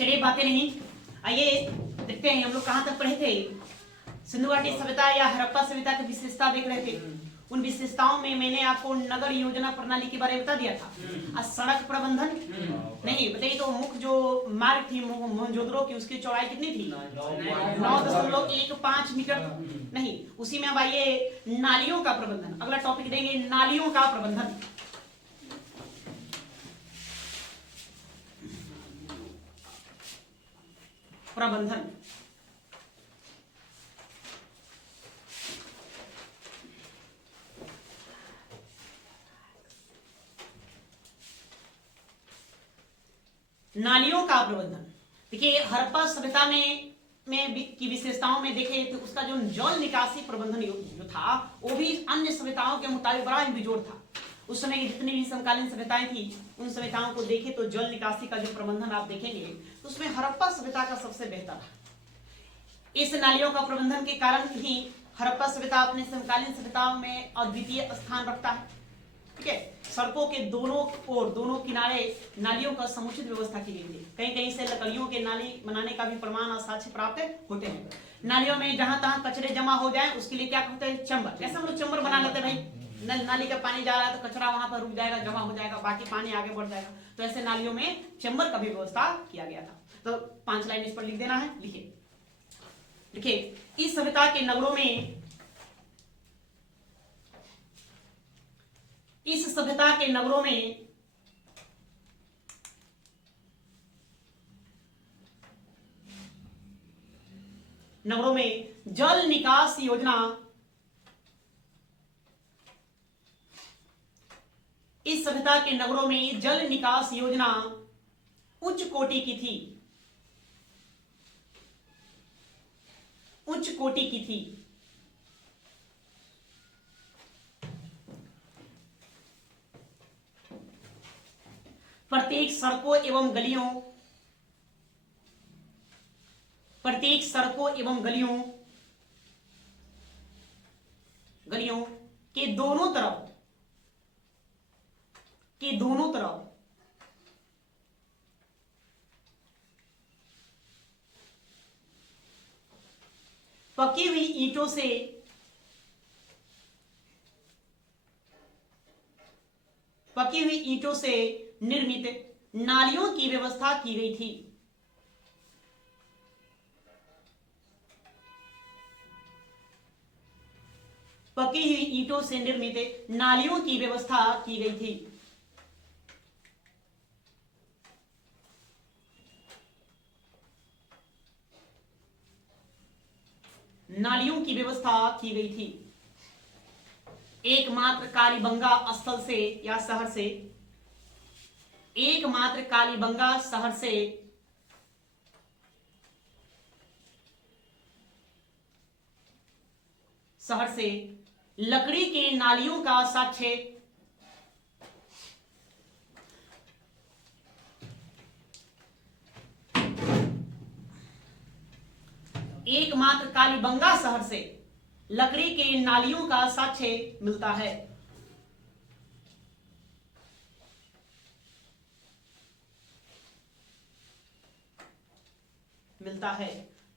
चलिए बातें नहीं, आइए देखते हैं हम लोग कहाँ तक पढ़े थे। सिंधु घाटी सभ्यता या हड़प्पा सभ्यता की विशेषता देख रहे थे। उन विशेषताओं में मैंने आपको नगर योजना प्रणाली के बारे में बता दिया था। सड़क प्रबंधन नहीं बताइए तो मुख्य जो मार्ग थी मोहनजोदड़ो की, उसकी चौड़ाई कितनी थी? 9.15 मीटर। नहीं, उसी में अब आइए नालियों का प्रबंधन, अगला टॉपिक देंगे नालियों का प्रबंधन। नालियों का प्रबंधन। देखिए हड़प्पा सभ्यता में की विशेषताओं में देखें तो उसका जो जल निकासी प्रबंधन जो था वो भी अन्य सभ्यताओं के मुताबिक बड़ा ही बेजोड़ था। उस समय की जितनी भी समकालीन सभ्यताएं थी उन सभ्यताओं को देखें तो जल निकासी का जो प्रबंधन आप देखेंगे तो उसमें हड़प्पा सभ्यता का सबसे बेहतर है। इस नालियों का प्रबंधन के कारण ही हड़प्पा सभ्यता अपने समकालीन सभ्यताओं में अद्वितीय स्थान रखता है। ठीक है, सड़कों के दोनों ओर दोनों किनारे नालियों का समुचित व्यवस्था की गई है। कहीं कहीं से लकड़ियों के नाली बनाने का भी प्रमाण और साक्ष्य प्राप्त होते हैं। नालियों में जहां तहां कचरे जमा हो जाए उसके लिए क्या कहते हैं? चंबर। जैसे हम लोग चंबर बना लेते हैं भाई, नाली का पानी जा रहा है तो कचरा वहां पर रुक जाएगा, जमा हो जाएगा, बाकी पानी आगे बढ़ जाएगा। तो ऐसे नालियों में चंबर का भी व्यवस्था किया गया था। तो 5 लाइन इस पर लिख देना है। लिखिए लिखिए इस सभ्यता के नगरों में, इस सभ्यता के नगरों में जल निकास योजना, इस सभ्यता के नगरों में जल निकास योजना उच्च कोटि की थी। उच्च कोटि की थी। प्रत्येक सड़कों एवं गलियों के दोनों तरफ पकी हुई ईंटों से निर्मित नालियों की व्यवस्था की गई थी। पकी हुई ईंटों से निर्मित नालियों की व्यवस्था की गई थी। नालियों की व्यवस्था की गई थी। एकमात्र कालीबंगा स्थल से या शहर से, एकमात्र कालीबंगा शहर से लकड़ी के नालियों का साक्ष्य एकमात्र कालीबंगा शहर से लकड़ी के नालियों का साक्ष्य मिलता है।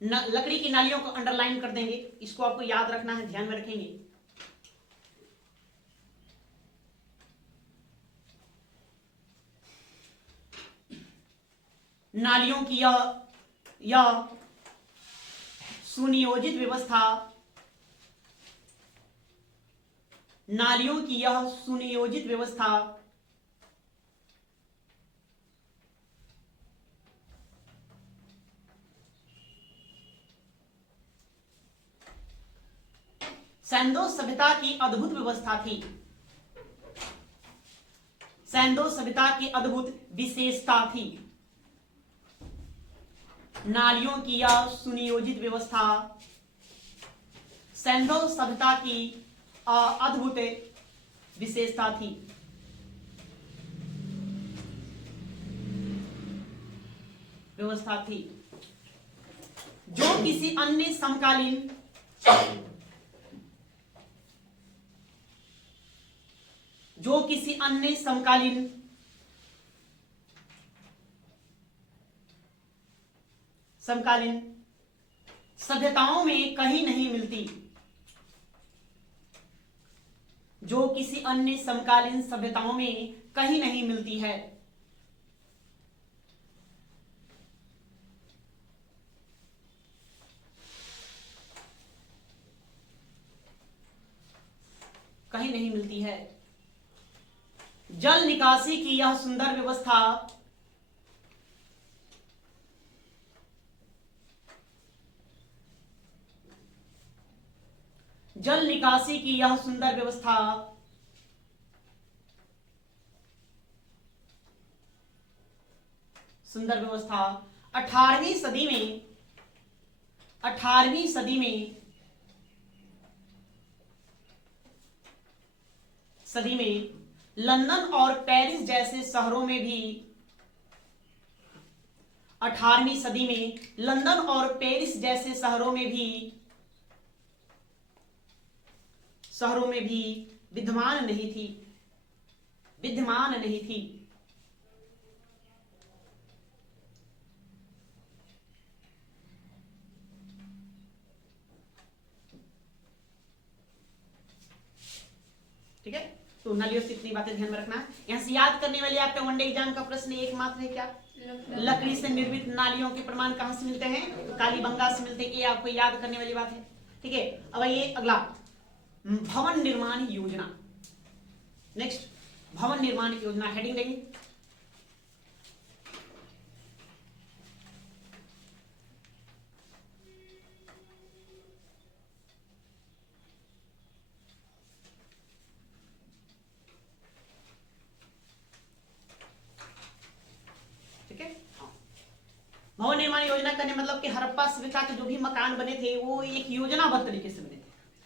लकड़ी की नालियों को अंडरलाइन कर देंगे, इसको आपको याद रखना है, ध्यान में रखेंगे। नालियों की यह सुनियोजित व्यवस्था, नालियों की यह सुनियोजित व्यवस्था सैंदो सभ्यता की अद्भुत व्यवस्था थी। सैंदो सभ्यता की अद्भुत विशेषता थी। नालियों की यह सुनियोजित व्यवस्था सैंदो सभ्यता की अद्भुत विशेषता थी। जो किसी अन्य समकालीन समकालीन सभ्यताओं में कहीं नहीं मिलती, जो किसी अन्य समकालीन सभ्यताओं में कहीं नहीं मिलती है। कहीं नहीं मिलती है। जल निकासी की यह सुंदर व्यवस्था जल निकासी की यह सुंदर व्यवस्था सुंदर व्यवस्था 18वीं सदी में 18वीं सदी में लंदन और पेरिस जैसे शहरों में भी 18वीं सदी में लंदन और पेरिस जैसे शहरों में भी विद्यमान नहीं थी। ठीक है, तो नलियों से इतनी बातें ध्यान में रखना है। यहां से याद करने वाले आपका वनडे एग्जाम का प्रश्न एकमात्र है क्या? लकड़ी से निर्मित नालियों के प्रमाण कहां से मिलते हैं? तो कालीबंगा से मिलते हैं। ये आपको याद करने वाली बात है। ठीक है, अब ये अगला भवन निर्माण योजना। नेक्स्ट, भवन निर्माण योजना हेडिंग देंगे। ठीक है, भवन निर्माण योजना करने मतलब कि हड़प्पा सभ्यता के जो भी मकान बने थे वो एक योजनाबद्ध तरीके से बने थे,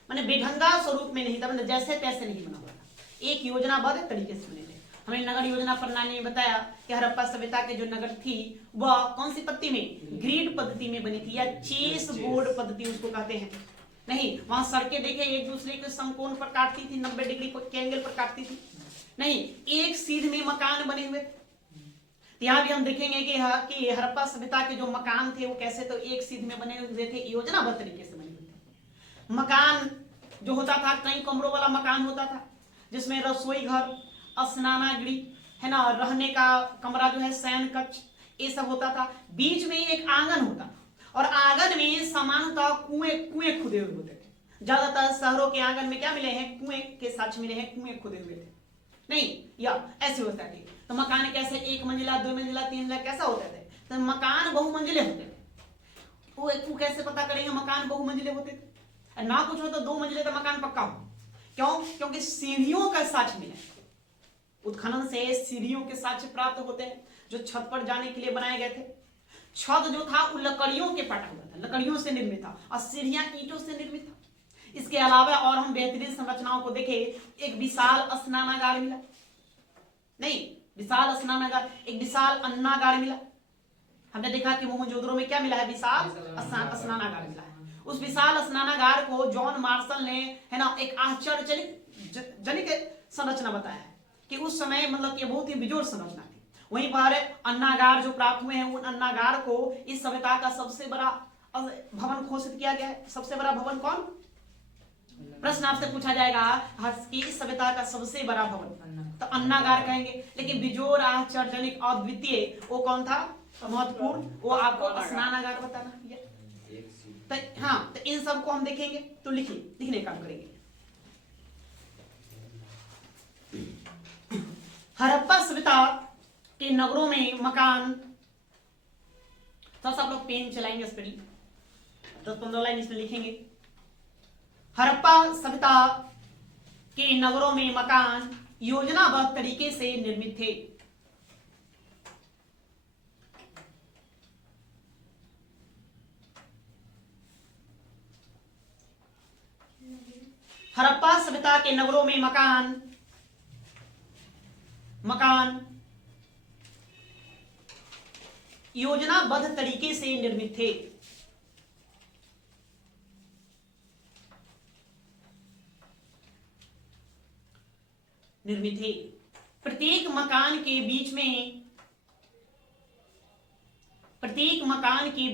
माने बेढंगा स्वरूप में नहीं था, मतलब जैसे तैसे नहीं बना हुआ था, एक योजनाबद्ध तरीके से बने थे। हमें नगर योजना प्रणाली में बताया कि हड़प्पा सभ्यता के जो नगर थी वह कौन सी पद्धति में? ग्रिड पद्धति में बनी थी, या चेस बोर्ड पद्धति उसको कहते हैं। नहीं, वहां सड़कें देखे एक दूसरे के समकोण पर काटती थी, 90 डिग्री के एंगल पर काटती थी। नहीं, एक सीध में मकान बने हुए थे। यहाँ भी हम देखेंगे कि हड़प्पा सभ्यता के जो मकान थे वो कैसे, तो एक सीध में बने हुए थे, योजनाबद्ध तरीके से बने हुए थे। मकान जो होता था कई कमरों वाला मकान होता था, जिसमें रसोई घर, स्नानागृह है ना, रहने का कमरा जो है, शयन कक्ष, ये सब होता था। बीच में एक आंगन होता था, और आंगन में सामान्यतः कुएं खुदे हुए होते थे। ज्यादातर शहरों के आंगन में क्या मिले हैं? कुएं के साक्ष्य मिले हैं, कुएं खुदे हुए थे। नहीं, या ऐसी व्यवस्था थी। तो मकान कैसे? 1 मंजिला, 2 मंजिला, 3 मंजिला कैसा होते थे? तो मकान बहुमंजिले होते थे। वो कैसे पता करेंगे मकान बहुमंजिले होते थे? ना कुछ हो तो 2 मंजिले का मकान पक्का हो। क्यों? क्योंकि सीढ़ियों का साक्ष्य मिले, उत्खनन से सीढ़ियों के साक्ष्य प्राप्त होते हैं जो छत पर जाने के लिए बनाए गए थे। छत जो था वो लकड़ियों के पटा हुआ था, लकड़ियों से निर्मित था, और सीढ़ियां ईंटों से निर्मित था। इसके अलावा और हम बेहतरीन संरचनाओं को देखें, एक विशाल स्नानागार मिला, नहीं विशाल स्नानागार, एक विशाल अन्नागार मिला। हमने देखा कि मोहनजोदड़ो में क्या मिला है? विशाल स्नानागार मिला है। उस विशाल स्नानागार को जॉन मार्शल ने है ना एक आश्चर्यजनक संरचना बताया है कि उस समय मतलब कि बहुत ही बेजोड़ संरचना थी। वहीं पर अन्नागार जो प्राप्त हुए हैं, उन अन्नागार को इस सभ्यता का सबसे बड़ा भवन घोषित किया गया है। सबसे बड़ा भवन कौन? प्रश्न आपसे पूछा जाएगा कि इस सभ्यता का सबसे बड़ा भवन, तो अन्नागार कहेंगे। लेकिन बेजोड़, आश्चर्यजनक, अद्वितीय वो कौन था? महत्वपूर्ण, वो आपको स्नानागार बताना है। तो हाँ, तो इन सब को हम देखेंगे, तो लिखने काम करेंगे। हड़प्पा सभ्यता के नगरों में मकान, तो सब लोग पेन चलाएंगे, स्पीड 10-15 लाइन इसमें लिखेंगे। हड़प्पा सभ्यता के नगरों में मकान योजनाबद्ध तरीके से निर्मित थे। हड़प्पा सभ्यता के नगरों में मकान योजनाबद्ध तरीके से निर्मित थे। प्रत्येक मकान के बीच में प्रत्येक मकान के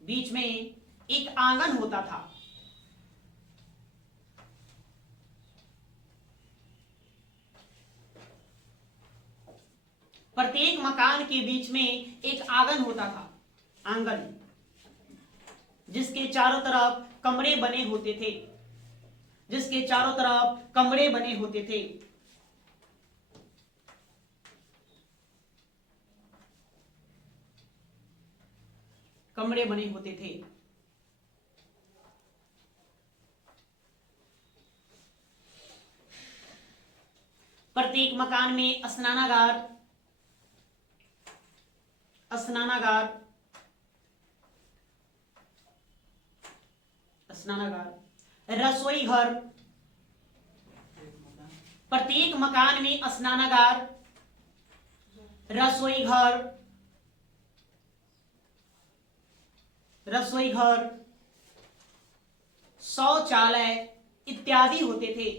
बीच में एक आंगन होता था। प्रत्येक मकान के बीच में एक आंगन होता था, आंगन, जिसके चारों तरफ कमरे बने होते थे, जिसके चारों तरफ कमरे बने होते थे। कमरे बने होते थे। प्रत्येक मकान में स्नानागार, रसोई घर, प्रत्येक मकान में स्नानागार, रसोई घर, शौचालय इत्यादि होते थे।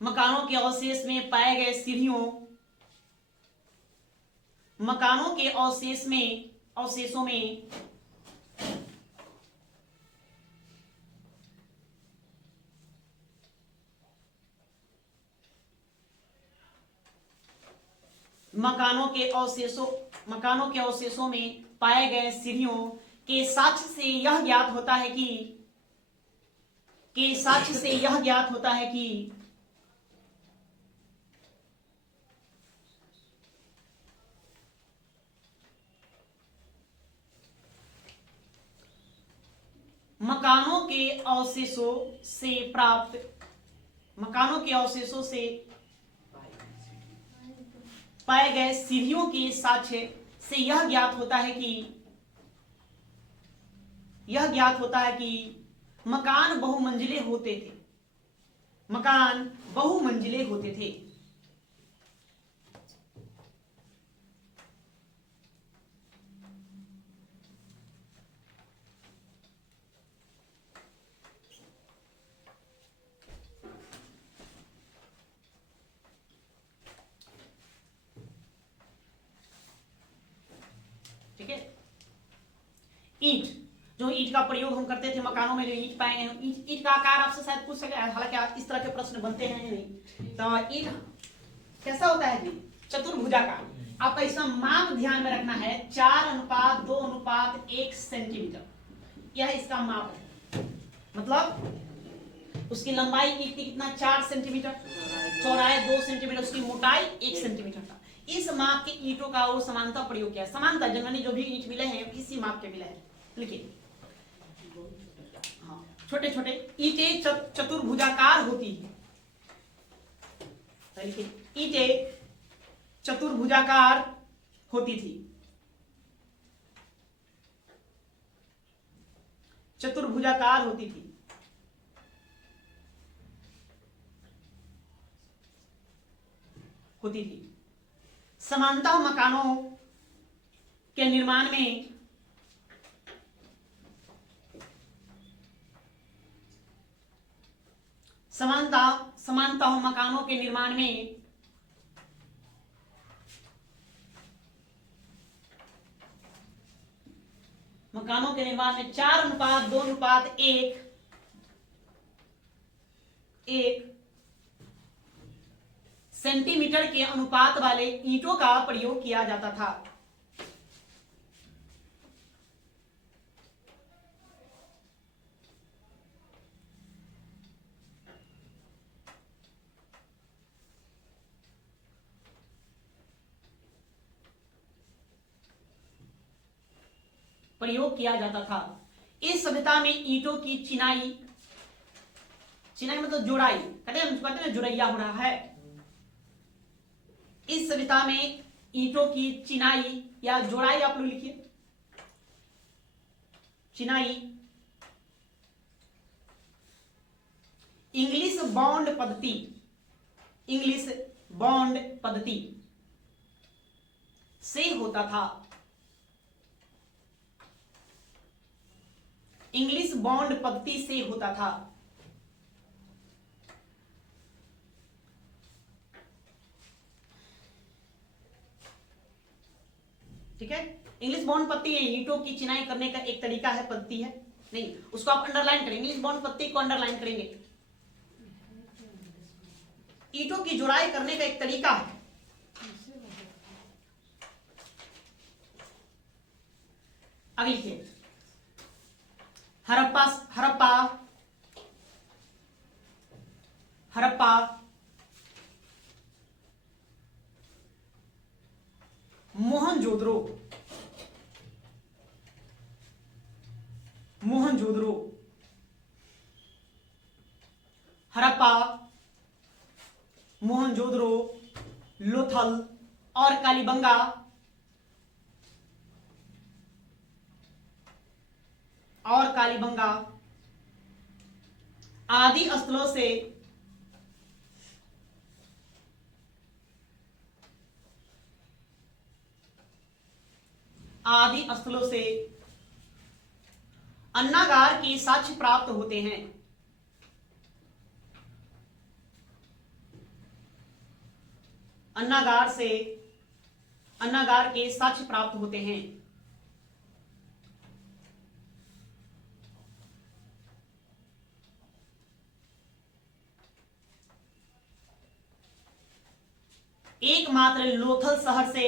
मकानों के अवशेष में पाए गए सीढ़ियों, मकानों के अवशेषों में मकानों के अवशेषों में पाए गए सीढ़ियों के साक्ष्य से यह ज्ञात होता है कि मकानों के अवशेषों से पाए गए सीढ़ियों के साक्ष्य से यह ज्ञात होता है कि मकान बहुमंजिले होते थे। ठीक है। ईंट, जो ईंट का प्रयोग हम करते थे मकानों में, जो ईंट पाए हैं, ईंट का आकार आपसे शायद पूछ सके, हालांकि इस तरह के प्रश्न बनते हैं नहीं। तो ईंट कैसा होता है जी? चतुर्भुजाकार। आपका इसका माप ध्यान में रखना है, 4:2:1 सेंटीमीटर, यह इसका माप है। मतलब उसकी लंबाई ईंट की कितना, 4 सेंटीमीटर, चौड़ाई 2 सेंटीमीटर, उसकी मोटाई 1 सेंटीमीटर था। इस माप के ईंटों का वो समानता प्रयोग किया है। समानता जनरली जो भी ईंट मिले हैं इसी माप के मिले हैं। लिखिए, हाँ, छोटे छोटे ईंटें चतुर्भुजाकार होती है। लिखिए, ईंटें चतुर्भुजाकार होती थी। चतुर्भुजाकार होती थी। समानता मकानों के निर्माण में समानता मकानों के निर्माण में मकानों के निर्माण में 4:2:1 सेंटीमीटर के अनुपात वाले ईंटों का प्रयोग किया जाता था। इस सभ्यता में ईंटों की चिनाई मतलब जुड़ाई, कहते हैं जुड़ैया हो रहा है। इस सभ्यता में ईंटों की चिनाई या जोड़ाई, आप लोग लिखिए, चिनाई, इंग्लिश बॉन्ड पद्धति से होता था। इंग्लिश बॉन्ड पद्धति से होता था। ठीक है, इंग्लिश बॉन्ड पद्धति ईंटों की चिनाई करने का एक तरीका है, पद्धति है नहीं, उसको आप अंडरलाइन करेंगे, इंग्लिश बॉन्ड पद्धति को अंडरलाइन करेंगे। ईंटों की जुड़ाई करने का एक तरीका है। अगली चीज, हड़प्पा हड़प्पा हड़प्पा मोहनजोदड़ो मोहनजोदड़ो हड़प्पा मोहनजोदड़ो लोथल और कालीबंगा आदि स्थलों से अन्नागार के साक्ष्य प्राप्त होते हैं। अन्नागार के साक्ष्य प्राप्त होते हैं। एकमात्र लोथल शहर से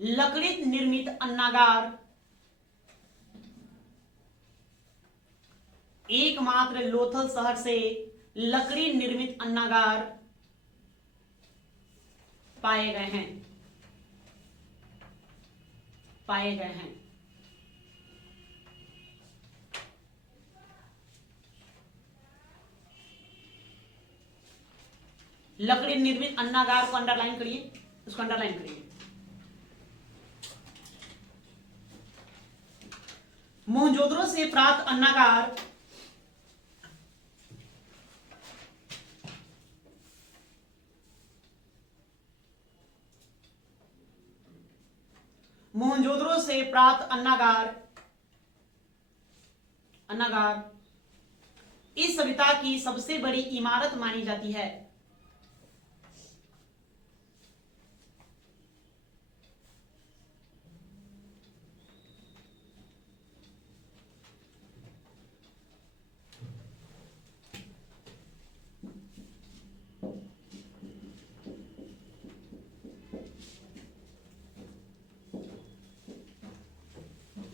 लकड़ी निर्मित अन्नागार पाए गए हैं। लकड़ी निर्मित अन्नागार को अंडरलाइन करिए, उसको अंडरलाइन करिए। मोहनजोदड़ो से प्राप्त अन्नागार इस सभ्यता की सबसे बड़ी इमारत मानी जाती है।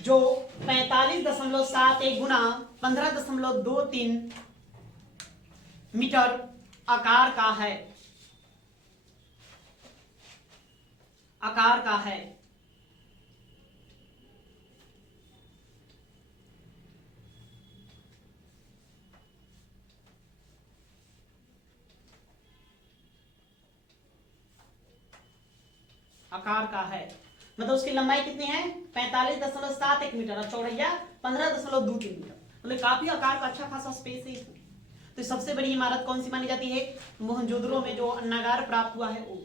जो 45.71 गुना 15.23 मीटर आकार का है। मतलब उसकी लंबाई कितनी है? 45.71 मीटर और चौड़ैया 15.23 मीटर। मतलब काफी आकार का अच्छा खासा स्पेस है इसमें। तो सबसे बड़ी इमारत कौन सी मानी जाती है? मोहनजोदड़ो में जो अन्नागार प्राप्त हुआ है वो।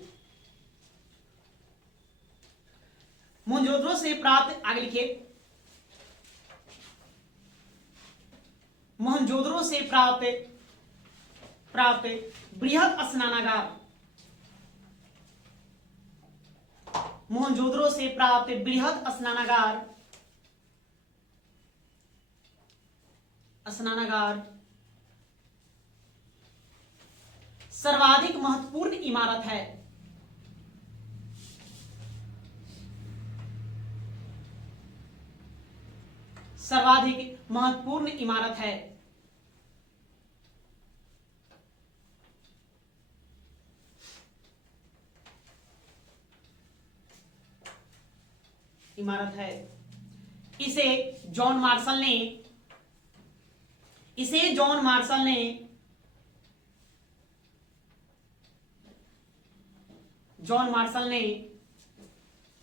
मोहनजोदड़ो से प्राप्त, आगे लिखिए, मोहनजोदड़ो से प्राप्त बृहद स्नानागार, मोहनजोदड़ो से प्राप्त बृहद स्नानागार सर्वाधिक महत्वपूर्ण इमारत है। सर्वाधिक महत्वपूर्ण इमारत है। इसे जॉन मार्शल ने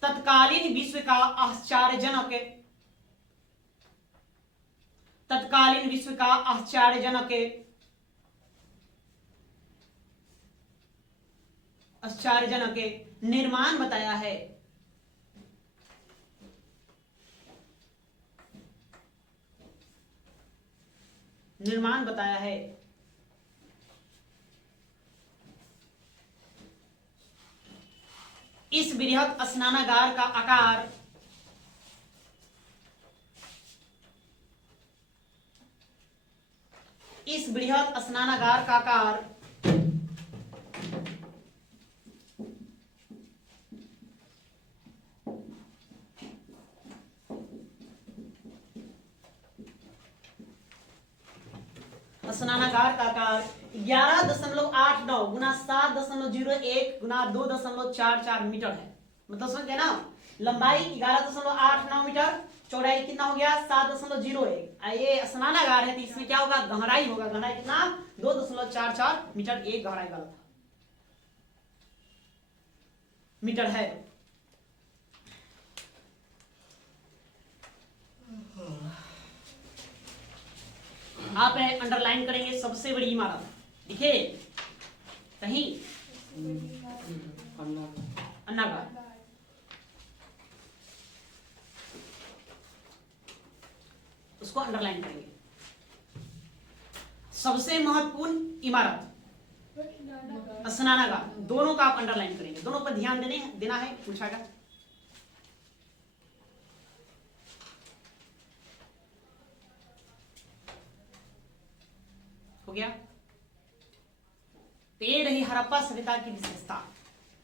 तत्कालीन विश्व का आश्चर्यजनक तत्कालीन विश्व का आश्चर्यजनक निर्माण बताया है। निर्माण बताया है। इस बृहत स्नानागार का आकार स्नानागार का आकार 11.89 गुना 7.01 गुना 2.44 मीटर है। मतलब समझ गए ना, लंबाई 11.89 मीटर, चौड़ाई कितना हो गया 7.01। ये स्नानागार है तो इसमें क्या होगा, गहराई होगा। गहराई कितना 2.44 मीटर एक गहराई वाला था मीटर है। आप अंडरलाइन करेंगे सबसे बड़ी इमारत दिखे कहीं, अन्नागार। उसको अंडरलाइन करेंगे। सबसे महत्वपूर्ण इमारत स्नानागार, दोनों का आप अंडरलाइन करेंगे। दोनों पर ध्यान देना है, पूछागा। हो गया। तो ये रही हड़प्पा सभ्यता की विशेषता।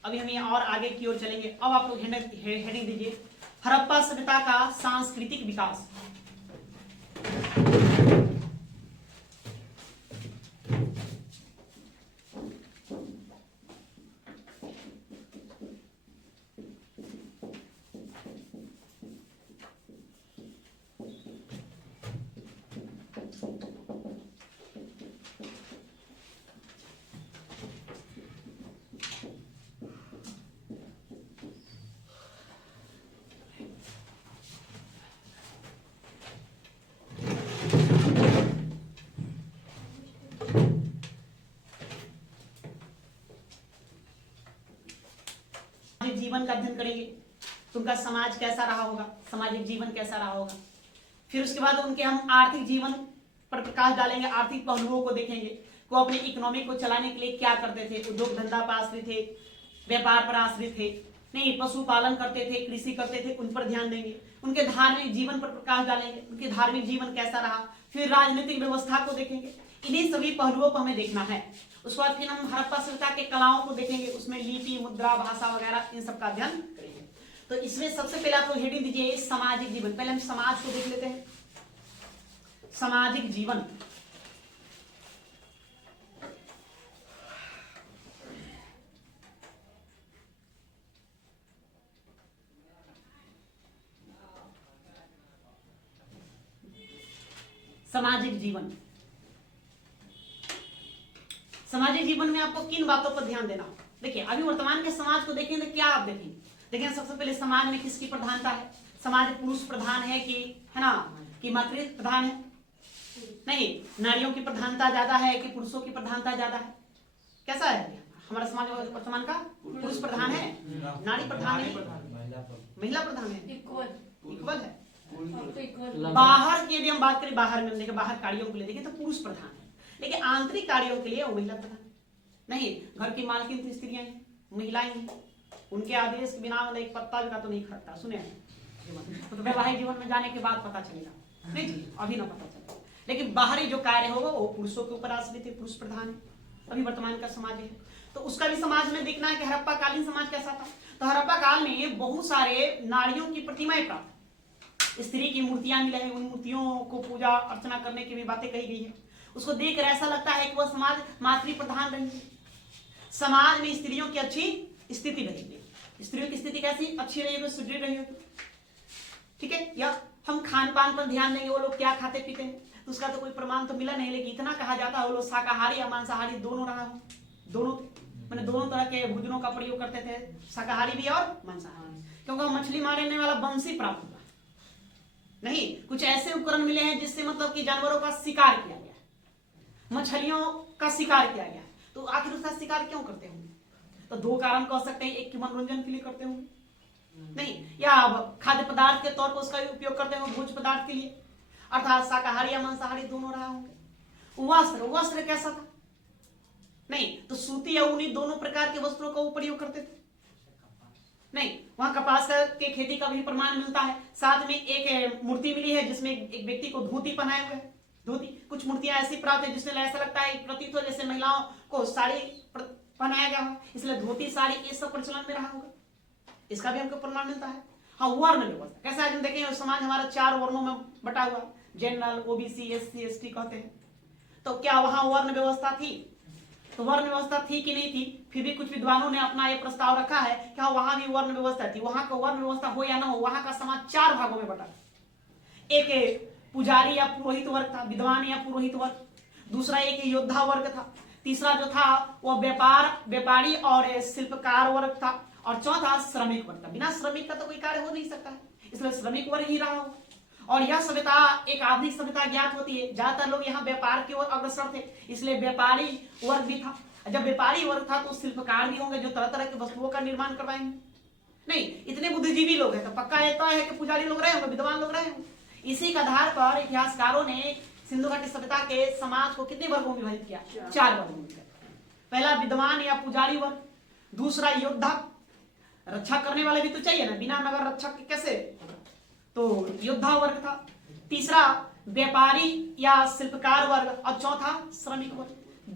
अभी हम और आगे की ओर चलेंगे। अब आप लोग हेडिंग दीजिए, हड़प्पा सभ्यता का सांस्कृतिक विकास। जीवन का अध्ययन करेंगे तो उनका समाज कैसा रहा होगा, सामाजिक जीवन कैसा रहा होगा। फिर उसके बाद उनके हम आर्थिक जीवन पर प्रकाश डालेंगे, आर्थिक पहलुओं को देखेंगे। वो अपने इकोनॉमी को चलाने के लिए क्या करते थे, उद्योग धंधा पर आश्रित थे, व्यापार पर आश्रित थे, नहीं पशुपालन करते थे, कृषि करते थे, उन पर ध्यान देंगे। उनके धार्मिक जीवन पर प्रकाश डालेंगे, उनके धार्मिक जीवन कैसा रहा। फिर राजनीतिक व्यवस्था को देखेंगे। इन्हीं सभी पहलुओं को हमें देखना है। उसके बाद फिर हम हड़प्पा सभ्यता के कलाओं को देखेंगे, उसमें लिपि, मुद्रा, भाषा वगैरह इन सब का अध्ययन करेंगे। तो इसमें सबसे पहले आप लोग हेडिंग दीजिए सामाजिक जीवन। पहले हम समाज को देख लेते हैं। सामाजिक जीवन, सामाजिक जीवन। सामाजिक जीवन में आपको किन बातों पर ध्यान देना। देखिए अभी वर्तमान के समाज को देखें तो क्या आप देखेंगे। देखिए सबसे पहले समाज में किसकी प्रधानता है। समाज पुरुष प्रधान है कि, है ना, कि मातृ प्रधान है। नहीं, नारियों की प्रधानता ज्यादा है कि पुरुषों की प्रधानता ज्यादा है। कैसा है हमारा समाज वर्तमान का, पुरुष प्रधान है, नारी प्रधान है, महिला प्रधान है, इक्वल है। बाहर की यदि हम बात करें, बाहर में देखें, बाहर कार्यों के लिए देखें तो पुरुष प्रधान है, लेकिन आंतरिक कार्यों के लिए वो महिला प्रधान नहीं। घर की मालकिन तो स्त्रियां हैं, महिलाएं हैं, उनके आदेश के बिना मतलब एक पत्ता का तो नहीं खटता। सुने तो वैवाहिक जीवन में जाने के बाद पता चलेगा, नहीं जी अभी ना पता चलेगा। लेकिन बाहरी जो कार्य होगा वो पुरुषों के ऊपर आश्रित है, पुरुष प्रधान है। अभी वर्तमान का समाज है तो उसका भी समाज में देखना है कि हड़प्पा कालीन समाज कैसा था। तो हड़प्पा काल में बहुत सारे नारियों की प्रतिमाएं प्राप्त, स्त्री की मूर्तियां मिले हैं, उन मूर्तियों को पूजा अर्चना करने की भी बातें कही गई है। उसको देखकर ऐसा लगता है कि वह समाज मातृ प्रधान रही है। समाज में स्त्रियों की अच्छी स्थिति रही है। स्त्रियों की स्थिति कैसी अच्छी रही होगी, सुदृढ़ रही होगी, ठीक है। या हम खान पान पर ध्यान देंगे, वो लोग क्या खाते पीते हैं तो उसका तो कोई प्रमाण तो मिला नहीं, लेकिन इतना कहा जाता है वो लोग शाकाहारी या मांसाहारी दोनों रहा हो, दोनों मैंने दोनों तरह के भोजनों का प्रयोग करते थे, शाकाहारी भी और मांसाहारी। क्योंकि मछली मारने वाला बंसी प्राप्त हुआ, नहीं, कुछ ऐसे उपकरण मिले हैं जिससे मतलब कि जानवरों का शिकार किया गया, मछलियों का शिकार किया गया। तो आखिर उसका शिकार क्यों करते होंगे? तो दो कारण कह सकते हैं, एक कि मनोरंजन के लिए करते होंगे, नहीं, या खाद्य पदार्थ के तौर पर उसका उपयोग करते होंगे, भोज्य पदार्थ के लिए, अर्थात शाकाहारी या मांसाहारी दोनों रहा होंगे। वस्त्र कैसा था? नहीं, तो सूती या ऊनी दोनों प्रकार के वस्त्रों का वो प्रयोग करते थे। नहीं, वहां कपास के खेती का भी प्रमाण मिलता है। साथ में एक मूर्ति मिली है जिसमें एक व्यक्ति को धोती पहनाए हुए है, धोती। कुछ मूर्तियां ऐसी प्राप्त है जिसमें ऐसा लगता है, प्रतीत हो जैसे महिलाओं को साड़ी पहनाया गया हो, इसलिए धोती साड़ी ये सब प्रचलन में रहा होगा, इसका भी हमको प्रमाण मिलता है। हाँ, वर्ण व्यवस्था कैसा है? हम देखें समाज हमारा 4 वर्णों में बटा हुआ, जनरल, ओबीसी, एससी, एसटी कहते हैं। तो क्या वहां वर्ण व्यवस्था थी? तो वर्ण व्यवस्था थी कि नहीं थी? फिर भी कुछ विद्वानों ने अपना यह प्रस्ताव रखा है कि हाँ, वहां भी वर्ण व्यवस्था थी। वहां का वर्ण व्यवस्था हो या ना हो, वहां का समाज 4 भागों में बटा। एक पुजारी या पुरोहित वर्ग था, विद्वान या पुरोहित वर्ग। दूसरा एक योद्धा वर्ग था। तीसरा जो था वह व्यापारी और शिल्पकार वर्ग था। और चौथा श्रमिक वर्ग था। बिना श्रमिक का तो कोई कार्य हो नहीं सकता है, इसलिए श्रमिक वर्ग ही रहा हो। और यह सभ्यता एक आधुनिक सभ्यता ज्ञात होती है। ज्यादातर लोग यहाँ व्यापार की ओर अग्रसर थे, इसलिए व्यापारी वर्ग भी था। जब व्यापारी वर्ग था तो शिल्पकार भी होंगे जो तरह तरह के वस्तुओं का निर्माण करवाएंगे। नहीं, इतने बुद्धिजीवी लोग हैं तो पक्का ये तय है कि पुजारी लोग रहे होंगे, विद्वान लोग रहे होंगे। इसी के आधार पर इतिहासकारों ने सिंधु घाटी सभ्यता के समाज को कितने वर्गों में विभाजित किया? 4 वर्गों में। पहला विद्वान या पुजारी वर्ग, दूसरा योद्धा, रक्षा करने वाले भी तो चाहिए ना, बिना नगर रक्षक के कैसे, तो योद्धा वर्ग था। तीसरा व्यापारी या शिल्पकार वर्ग और चौथा श्रमिक वर्ग।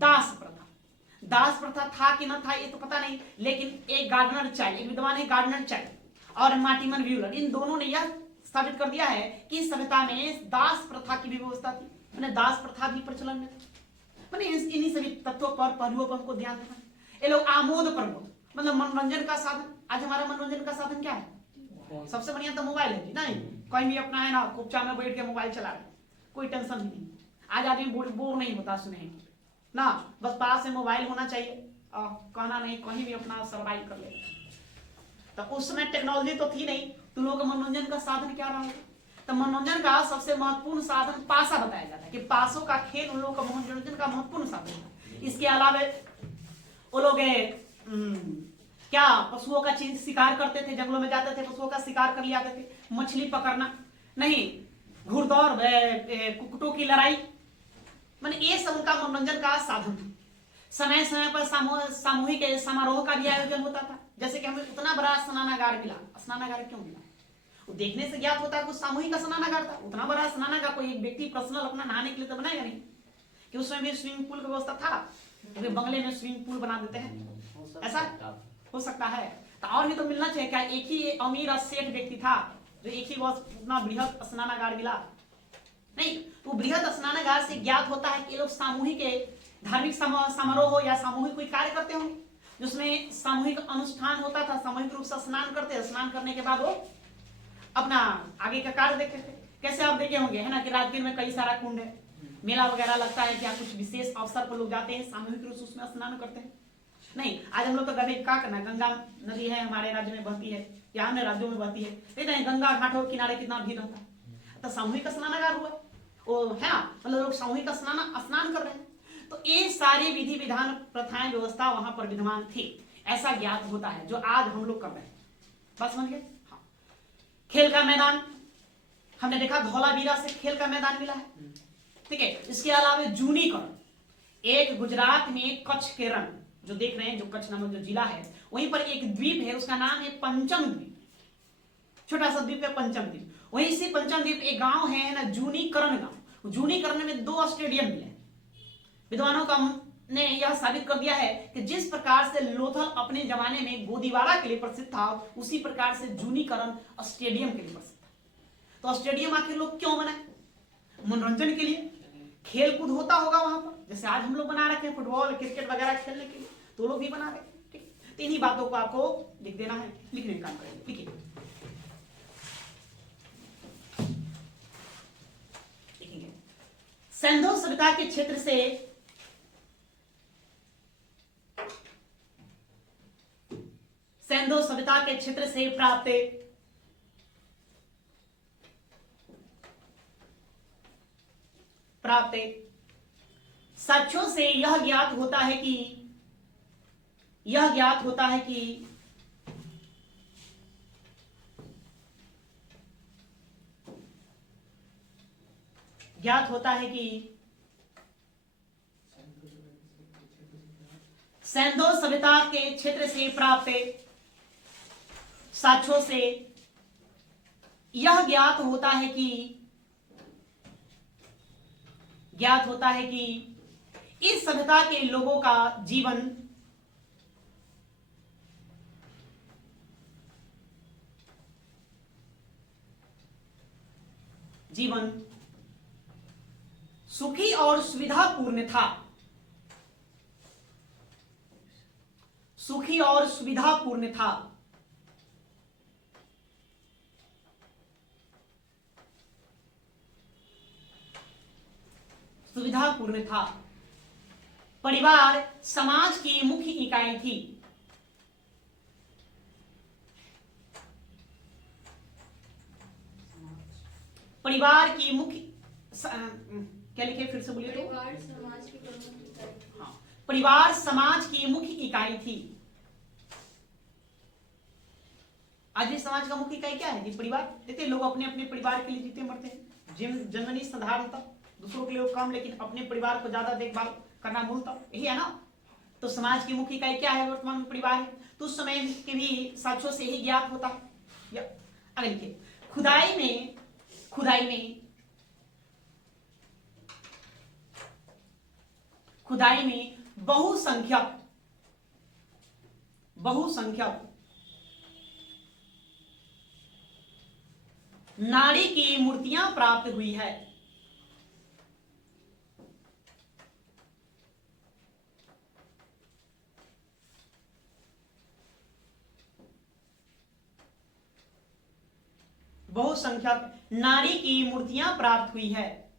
दास प्रथा था कि न था ये तो पता नहीं, लेकिन एक गार्डनर चाइल्ड, एक विद्वान है गार्डनर चाइल्ड और मार्टिमन व्यूलर, इन दोनों ने यह साबित कर दिया है कि सभ्यता में दास प्रथा की भी व्यवस्था थी, मैंने दास प्रथा भी प्रचलन में था। इन्हीं सभी तत्वों पर, पहलुओं पर हमको ध्यान देना। ये लोग आमोद प्रमोद मतलब मनोरंजन का साधन। आज हमारा मनोरंजन का साधन क्या है? सबसे बढ़िया तो मोबाइल है जी, नहीं कहीं भी अपना है ना, कुपचा में बैठ के मोबाइल चला रहे, कोई टेंशन नहीं। आज आदमी बोर नहीं होता सुने ना, बस पास में मोबाइल होना चाहिए, कहना नहीं, कहीं भी अपना सर्वाइव कर ले। तो उस समय टेक्नोलॉजी तो थी नहीं, तो लोगों का मनोरंजन का साधन क्या रहा? तो मनोरंजन का सबसे महत्वपूर्ण साधन पासा बताया जाता है कि पासों का खेल उन लोगों का मनोरंजन का महत्वपूर्ण साधन है। इसके अलावा वो लोग क्या पशुओं का शिकार करते थे, जंगलों में जाते थे, पशुओं का शिकार कर लिया करते थे, मछली पकड़ना, नहीं घुड़दौड़, कुक्कुटों की लड़ाई, माने ये सब उनका मनोरंजन का साधन था। समय समय पर सामूहिक समारोह का भी आयोजन होता था। जैसे कि हमें उतना बड़ा स्नानागार मिला, स्नानागार क्यों मिला? वो देखने से ज्ञात होता है कुछ सामूहिक स्नानागार था। उतना बड़ा स्नानागार कोई एक व्यक्ति पर्सनल अपना नहाने के लिए तो बनाएगा नहीं, कि उसमें भी स्विमिंग पूल की व्यवस्था था, तो बंगले में स्विमिंग पूल बना देते हैं, ऐसा हो सकता है। तो और भी तो मिलना चाहिए। क्या एक ही अमीर और सेठ व्यक्ति था जो एक ही बहुत उतना बृहद स्नानागार मिला? नहीं, तो बृहद स्नानागार से ज्ञात होता है कि ये लोग सामूहिक धार्मिक समारोह हो या सामूहिक कोई कार्य करते होंगे, जिसमें सामूहिक अनुष्ठान होता था, सामूहिक रूप से स्नान करते, स्नान करने के बाद वो अपना आगे का कार्य देखते थे। कैसे आप देखे होंगे है ना कि राजगीर में कई सारा कुंड है, मेला वगैरह लगता है, क्या कुछ विशेष अवसर पर लोग जाते हैं सामूहिक रूप से उसमें स्नान करते हैं। नहीं, आज हम लोग तो क्या करना, गंगा नदी है हमारे राज्य में बहती है या अन्य राज्यों में बहती है, देखते गंगा घाटों के किनारे कितना भीड़ रहता है। तो सामूहिक स्नानागार हुआ वो है ना, मतलब लोग सामूहिक स्नान कर रहे हैं। तो ये सारी विधि विधान प्रथाएं व्यवस्था वहां पर विद्यमान थी, ऐसा ज्ञात होता है, जो आज हम लोग कर रहे हैं। बस समझ गए? हाँ। खेल का मैदान हमने देखा, धौलावीरा से खेल का मैदान मिला है, ठीक है। इसके अलावा जूनीकरण, एक गुजरात में कच्छ के रण जो देख रहे हैं, जो कच्छ नामक जो जिला है, वहीं पर एक द्वीप है, उसका नाम है पंचम द्वीप, छोटा सा द्वीप है पंचम द्वीप। वहीं से पंचम द्वीप एक गांव है ना, जूनीकरण गांव। जूनीकरण में 2 स्टेडियम मिले। विद्वानों का ने यह साबित कर दिया है कि जिस प्रकार से लोथल अपने जमाने में गोदीवारा के लिए प्रसिद्ध था, उसी प्रकार से जूनीकरण स्टेडियम के लिए प्रसिद्ध था। तो स्टेडियम आखिर लोग क्यों बनाए? मनोरंजन के लिए, खेल कूद होता होगा वहां पर, जैसे आज हम लोग बना रखे हैं फुटबॉल क्रिकेट वगैरह खेलने के लिए, तो लोग भी बना रहे हैं, ठीक। तो इन्हीं बातों को आपको लिख देना है, लिखने का काम करेंगे, लिखिए। लिखेंगे सिंधु सभ्यता के क्षेत्र से सिंधु सभ्यता के क्षेत्र से प्राप्त प्राप्त साक्ष्यों से यह ज्ञात होता है कि ज्ञात होता है कि सैंधो सभ्यता के क्षेत्र से प्राप्त साक्ष्यों से यह ज्ञात होता है कि इस सभ्यता के लोगों का जीवन सुखी और सुविधापूर्ण था। परिवार समाज की मुख्य इकाई थी। परिवार की मुख्य क्या लिखे, फिर से बोलिए तो। परिवार समाज की मुख्य इकाई थी। आज इस समाज का मुख्य इकाई क्या है? परिवार। देखिए, लोग अपने अपने परिवार के लिए जीते मरते हैं। जननी साधारणतः दूसरों के लिए काम, लेकिन अपने परिवार को ज्यादा देखभाल करना मूलतः यही है ना। तो समाज की मुख्य इकाई क्या है? वर्तमान में परिवार है। तो उस समय के भी साक्ष्यों से ही ज्ञात होता है। अगर लिखिए, खुदाई में बहुसंख्यक नाड़ी की मूर्तियां प्राप्त हुई है। बहुसंख्यक नारी की मूर्तियां प्राप्त हुई है।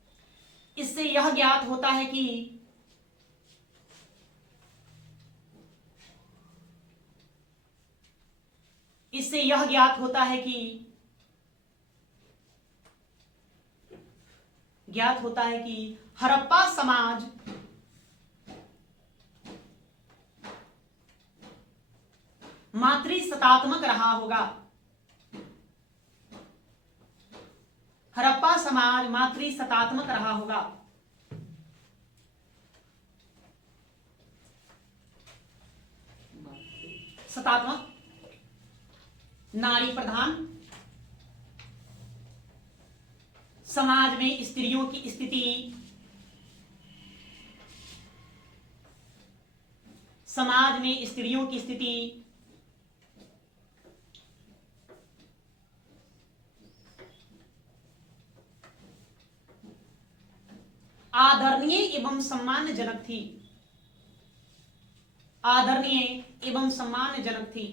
इससे यह ज्ञात होता है कि हड़प्पा समाज मातृसत्तात्मक रहा होगा। हड़प्पा समाज मातृसत्तात्मक रहा होगा। सत्तात्मक, नारी प्रधान, समाज में स्त्रियों की स्थिति आदरणीय एवं सम्मानजनक थी।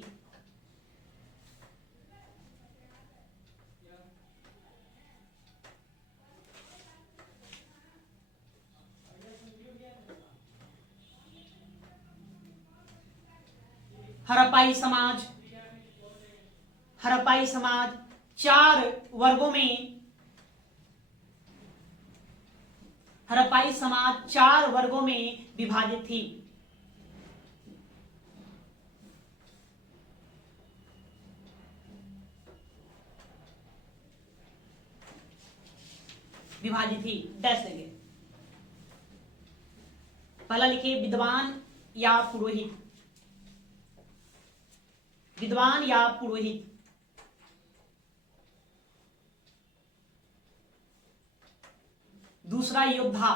हड़प्पाई समाज चार वर्गों में विभाजित थी। डैश देंगे। पहला लिखिए, विद्वान या पुरोहित। दूसरा योद्धा।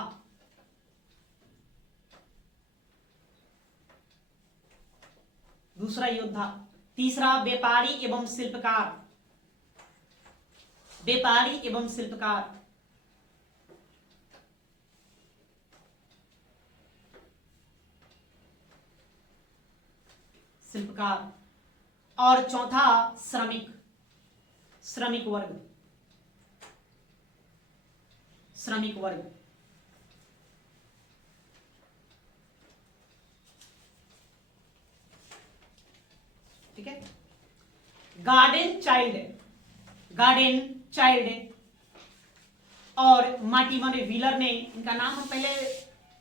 तीसरा व्यापारी एवं शिल्पकार। और चौथा श्रमिक वर्ग। ठीक है। गार्डन चाइल्ड और मार्टिमन व्हीलर ने, इनका नाम हम पहले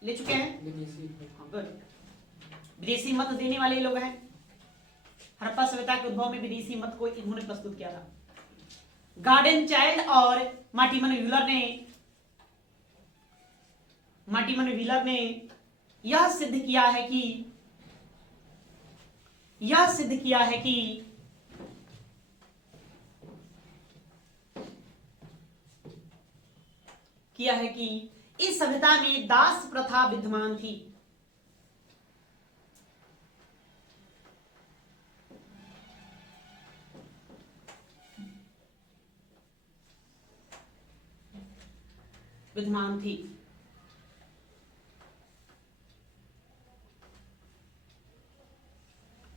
ले चुके हैं, विदेशी मत देने वाले लोग हैं। हड़प्पा सभ्यता के उद्भव में विदेशी मत को इन्होंने प्रस्तुत किया था। गार्डन चाइल्ड और मार्टिमन व्हीलर ने यह सिद्ध किया है कि इस सभ्यता में दास प्रथा विद्यमान थी।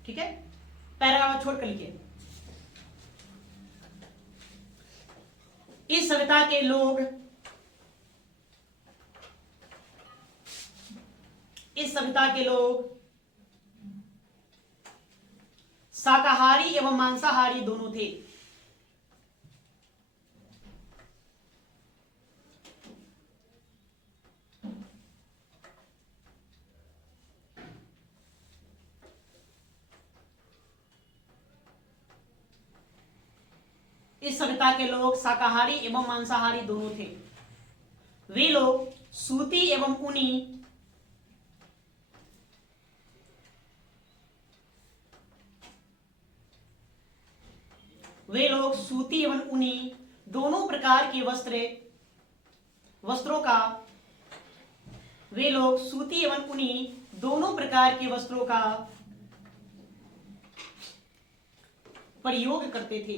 ठीक है, पैराग्राफ छोड़कर लिखिए। इस सभ्यता के लोग शाकाहारी एवं मांसाहारी दोनों थे। इस सभ्यता के लोग शाकाहारी एवं मांसाहारी दोनों थे। वे लोग सूती एवं ऊनी दोनों प्रकार के वस्त्रों का प्रयोग करते थे।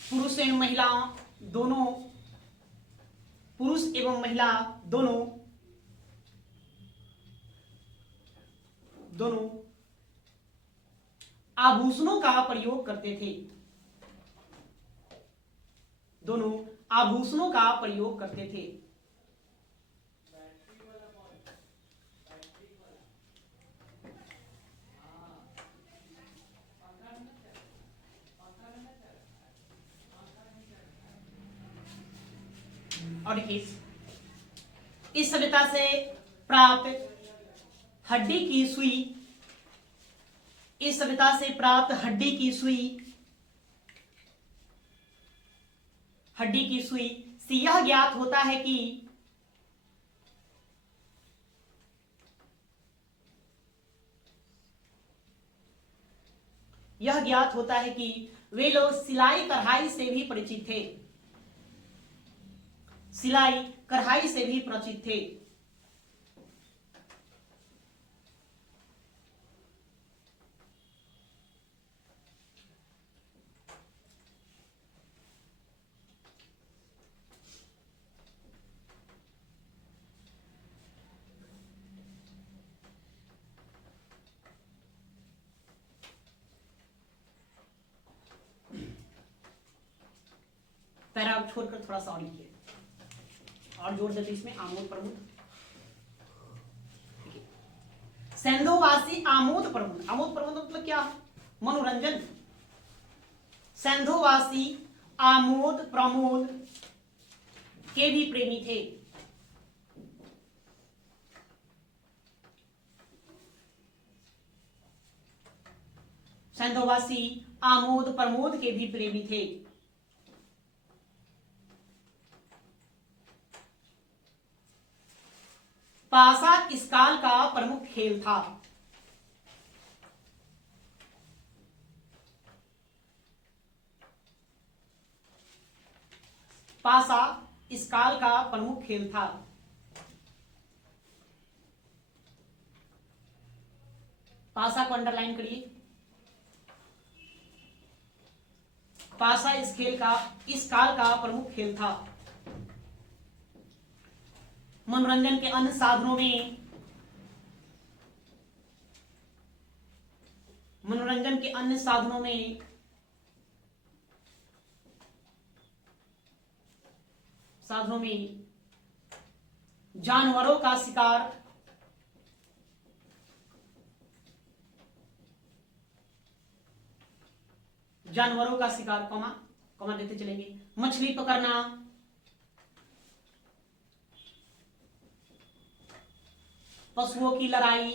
पुरुष एवं महिला दोनों आभूषणों का प्रयोग करते थे। और देखिए, इस सभ्यता से प्राप्त हड्डी की सुई से यह ज्ञात होता है कि वे लोग सिलाई कढ़ाई से भी परिचित थे। पैराग्राफ छोड़कर थोड़ा सा और लिखिए, और जोड़ देते इसमें आमोद प्रमोद। सैंधोवासी आमोद प्रमोद मतलब क्या? मनोरंजन। सैंधोवासी आमोद प्रमोद के भी प्रेमी थे। सैंधोवासी आमोद प्रमोद के भी प्रेमी थे। पासा इस काल का प्रमुख खेल था। पासा इस काल का प्रमुख खेल था। पासा को अंडरलाइन करिए। पासा इस काल का प्रमुख खेल था। मनोरंजन के अन्य साधनों में जानवरों का शिकार, जानवरों का शिकार, कॉमा कॉमा देते चलेंगे। मछली पकड़ना, पशुओं की लड़ाई,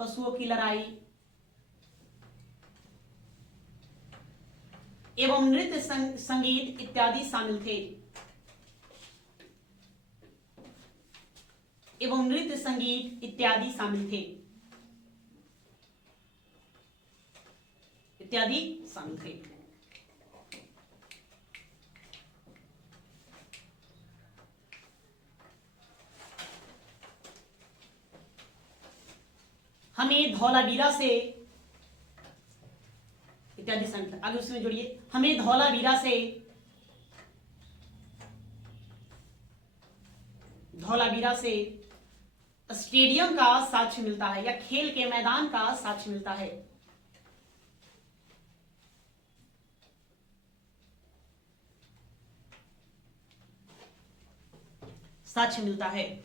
पशुओं की लड़ाई एवं नृत्य संगीत इत्यादि शामिल थे, एवं नृत्य संगीत इत्यादि शामिल थे, इत्यादि शामिल थे। हमें धौलावीरा से इत्यादि शामिल, आगे उसमें जोड़िए, हमें धौलावीरा से, धौलावीरा से स्टेडियम का साक्ष्य मिलता है या खेल के मैदान का साक्ष्य मिलता है, साक्ष्य मिलता है।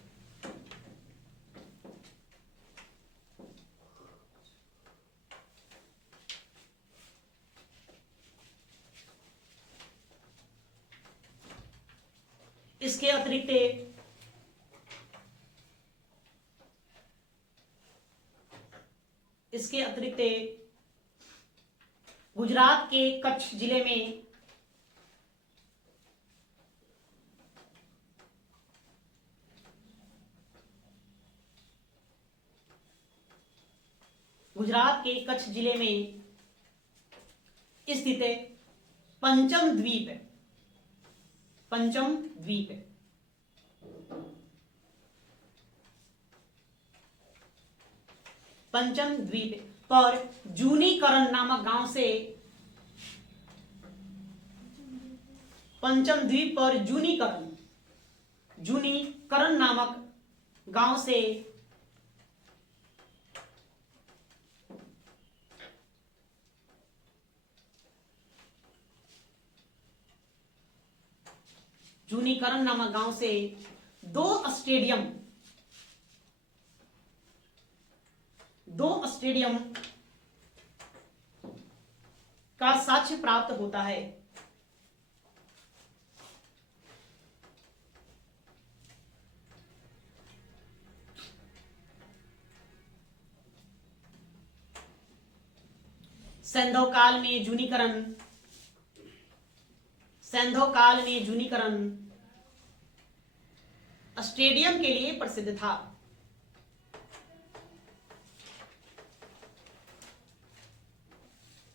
इसके अतिरिक्त गुजरात के कच्छ जिले में स्थित पंचम द्वीप पर जूनीकरण नामक गांव से, पंचम द्वीप पर जूनीकरण नामक गांव से दो स्टेडियम का साक्ष्य प्राप्त होता है। सैंधव काल में जूनीकरण स्टेडियम के लिए प्रसिद्ध था।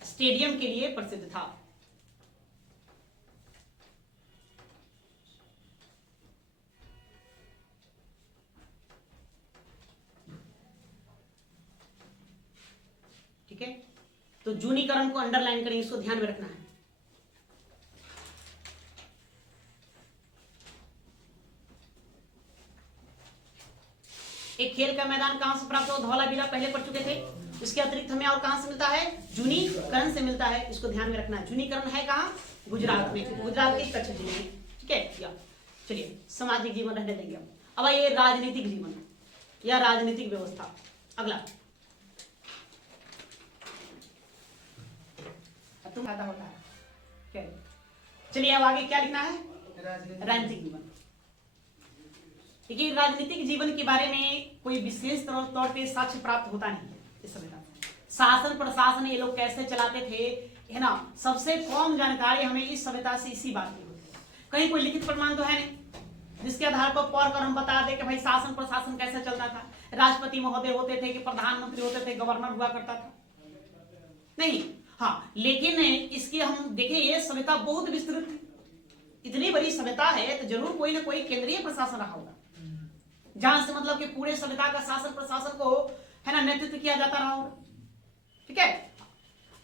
स्टेडियम के लिए प्रसिद्ध था। ठीक है, तो जूनीकरण को अंडरलाइन करें, इसको ध्यान में रखना है। एक खेल का मैदान कहां से प्राप्त हो, धौलावीरा पहले पढ़ चुके थे। इसके अतिरिक्त हमें और कहां से मिलता है, जूनीकरण से मिलता है। इसको ध्यान में रखना है। जूनीकरण है कहां, गुजरात में, गुजरात के कच्छ जिले में। ठीक है, चलिए सामाजिक जीवन रहने देंगे अब ये राजनीतिक जीवन या राजनीतिक व्यवस्था। अगला तुम खाता होता है। चलिए अब आगे क्या लिखना है, राजनीतिक जीवन। देखिए राजनीतिक जीवन के बारे में कोई विशेष तौर पे साक्ष्य प्राप्त होता नहीं है इस सभ्यता में। शासन प्रशासन ये लोग कैसे चलाते थे, है ना, सबसे कम जानकारी हमें इस सभ्यता से इसी बात की होती है। कहीं कोई लिखित प्रमाण तो है नहीं जिसके आधार पर पढ़कर हम बता दें कि भाई शासन प्रशासन कैसे चलता था, राष्ट्रपति महोदय होते थे कि प्रधानमंत्री होते थे, गवर्नर हुआ करता था, नहीं। हाँ, लेकिन इसकी हम देखें ये सभ्यता बहुत विस्तृत है। इतनी बड़ी सभ्यता है तो जरूर कोई ना कोई केंद्रीय प्रशासन रहा होगा, जहां से मतलब कि पूरे सभ्यता का शासन प्रशासन को, है ना, नेतृत्व किया जाता रहा होगा। ठीक है,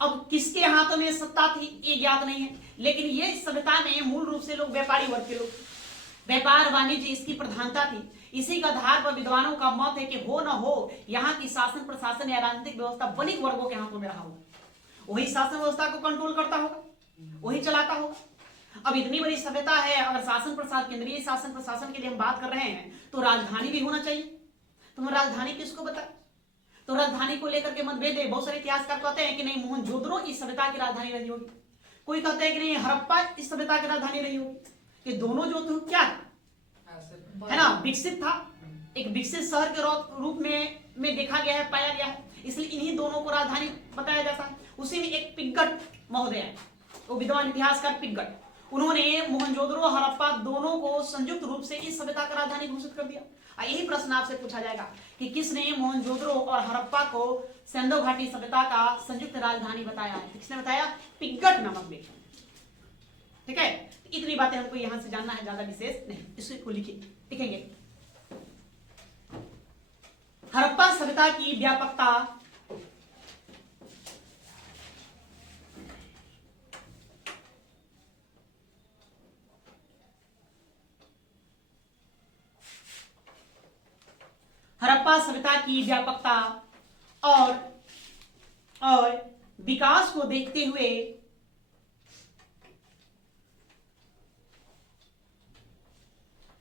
अब किसके हाथों में सत्ता थी ये ज्ञात नहीं है, लेकिन ये इस सभ्यता में मूल रूप से लोग व्यापारी वर्ग के लोग, व्यापार वाणिज्य इसकी प्रधानता थी। इसी के आधार पर विद्वानों का मत है कि हो न हो यहाँ की शासन प्रशासन या राजनीतिक व्यवस्था वणिक वर्गों के हाथों में रहा होगा, वही शासन व्यवस्था को कंट्रोल करता होगा। वही चलाता होगा। अब इतनी बड़ी सभ्यता है, अगर शासन प्रशासन, केंद्रीय शासन प्रशासन के लिए हम बात कर रहे हैं तो राजधानी भी होना चाहिए। तो हम राजधानी किसको बताएं? तो राजधानी को लेकर के मतभेद है। बहुत सारे इतिहासकार कहते हैं कि नहीं, मोहनजोदड़ो इस सभ्यता की राजधानी रही होगी। कोई कहते हैं कि नहीं, हड़प्पा इस सभ्यता की राजधानी रही होगी। ये दोनों जो तो क्या है ना, विकसित था, एक विकसित शहर के रूप में देखा गया है, पाया गया है, इसलिए इन्हीं दोनों को राजधानी बताया जाता है। उसी में एक पिग्गट महोदय है, वो विद्वान इतिहासकार पिग्गट, उन्होंने मोहनजोदड़ो हड़प्पा दोनों को संयुक्त रूप से इस सभ्यता का राजधानी घोषित कर दिया। यही प्रश्न आपसे पूछा जाएगा कि किसने मोहनजोदड़ो और हड़प्पा को सिंधु घाटी सभ्यता का संयुक्त राजधानी बताया है? किसने बताया? पिग्गट नामक व्यक्ति। ठीक है, इतनी बातें हमको यहां से जानना है, ज्यादा विशेष नहीं। इसको लिखेंगे। हड़प्पा सभ्यता की व्यापकता हड़प्पा सभ्यता की व्यापकता और विकास को देखते हुए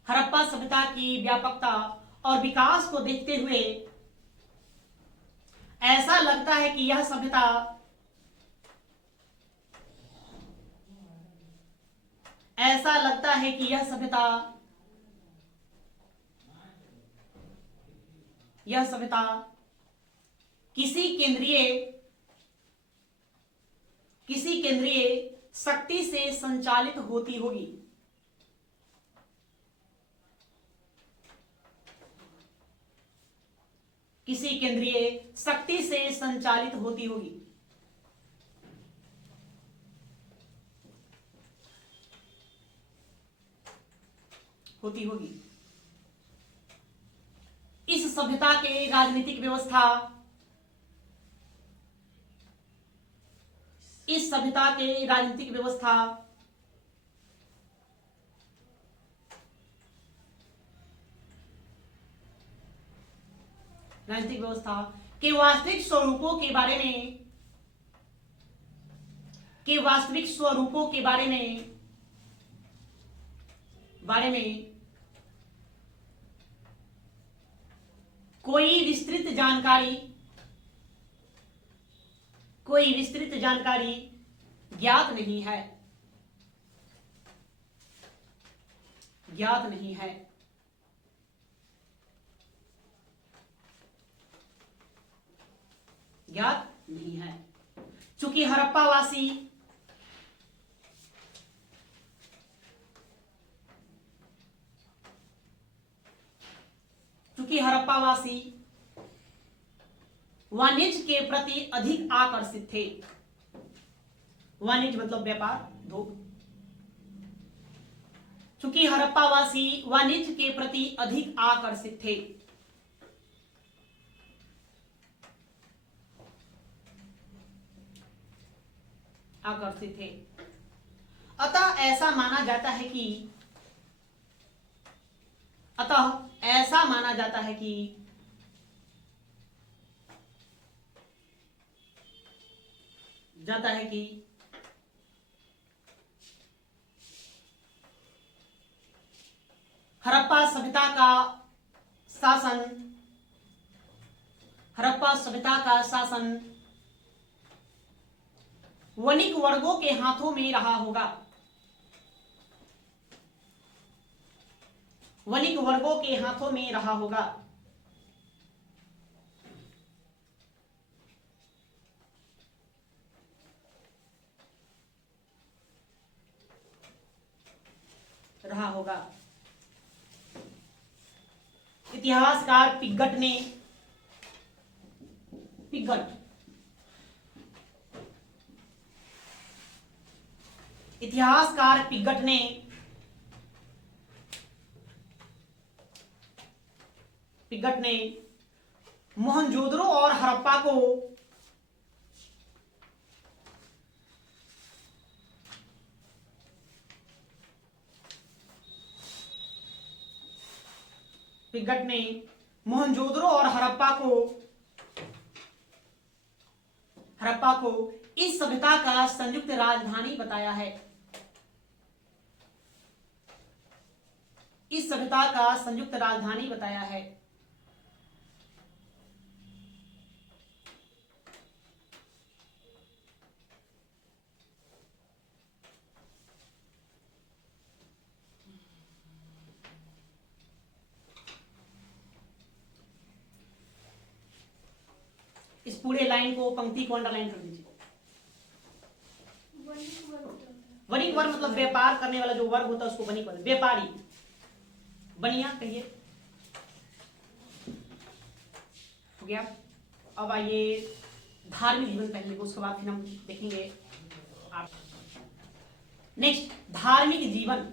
हड़प्पा सभ्यता की व्यापकता और विकास को देखते हुए ऐसा लगता है कि यह सभ्यता किसी केंद्रीय शक्ति से संचालित होती होगी। किसी केंद्रीय शक्ति से संचालित होती होगी। इस सभ्यता के राजनीतिक व्यवस्था के वास्तविक स्वरूपों के बारे में कोई विस्तृत जानकारी ज्ञात नहीं है। चूंकि हड़प्पावासी वाणिज्य के प्रति अधिक आकर्षित थे। वाणिज्य मतलब व्यापार, धोख। चूंकि हड़प्पावासी वाणिज्य के प्रति अधिक आकर्षित थे, अतः ऐसा माना जाता है कि हड़प्पा सभ्यता का शासन वणिक वर्गों के हाथों में रहा होगा। इतिहासकार पिग्गट ने मोहनजोदड़ो और हड़प्पा को हड़प्पा को इस सभ्यता का संयुक्त राजधानी बताया है। इस सभ्यता का संयुक्त राजधानी बताया है। इस पूरे लाइन को, पंक्ति को अंडरलाइन कर दीजिए। वणिक वर्ग मतलब व्यापार करने वाला जो वर्ग होता है उसको वणिक वर्ग, व्यापारी, बनिया कहिए। हो गया। अब आइए धार्मिक जीवन पहले, उसके बाद फिर हम देखेंगे आप। नेक्स्ट, धार्मिक जीवन।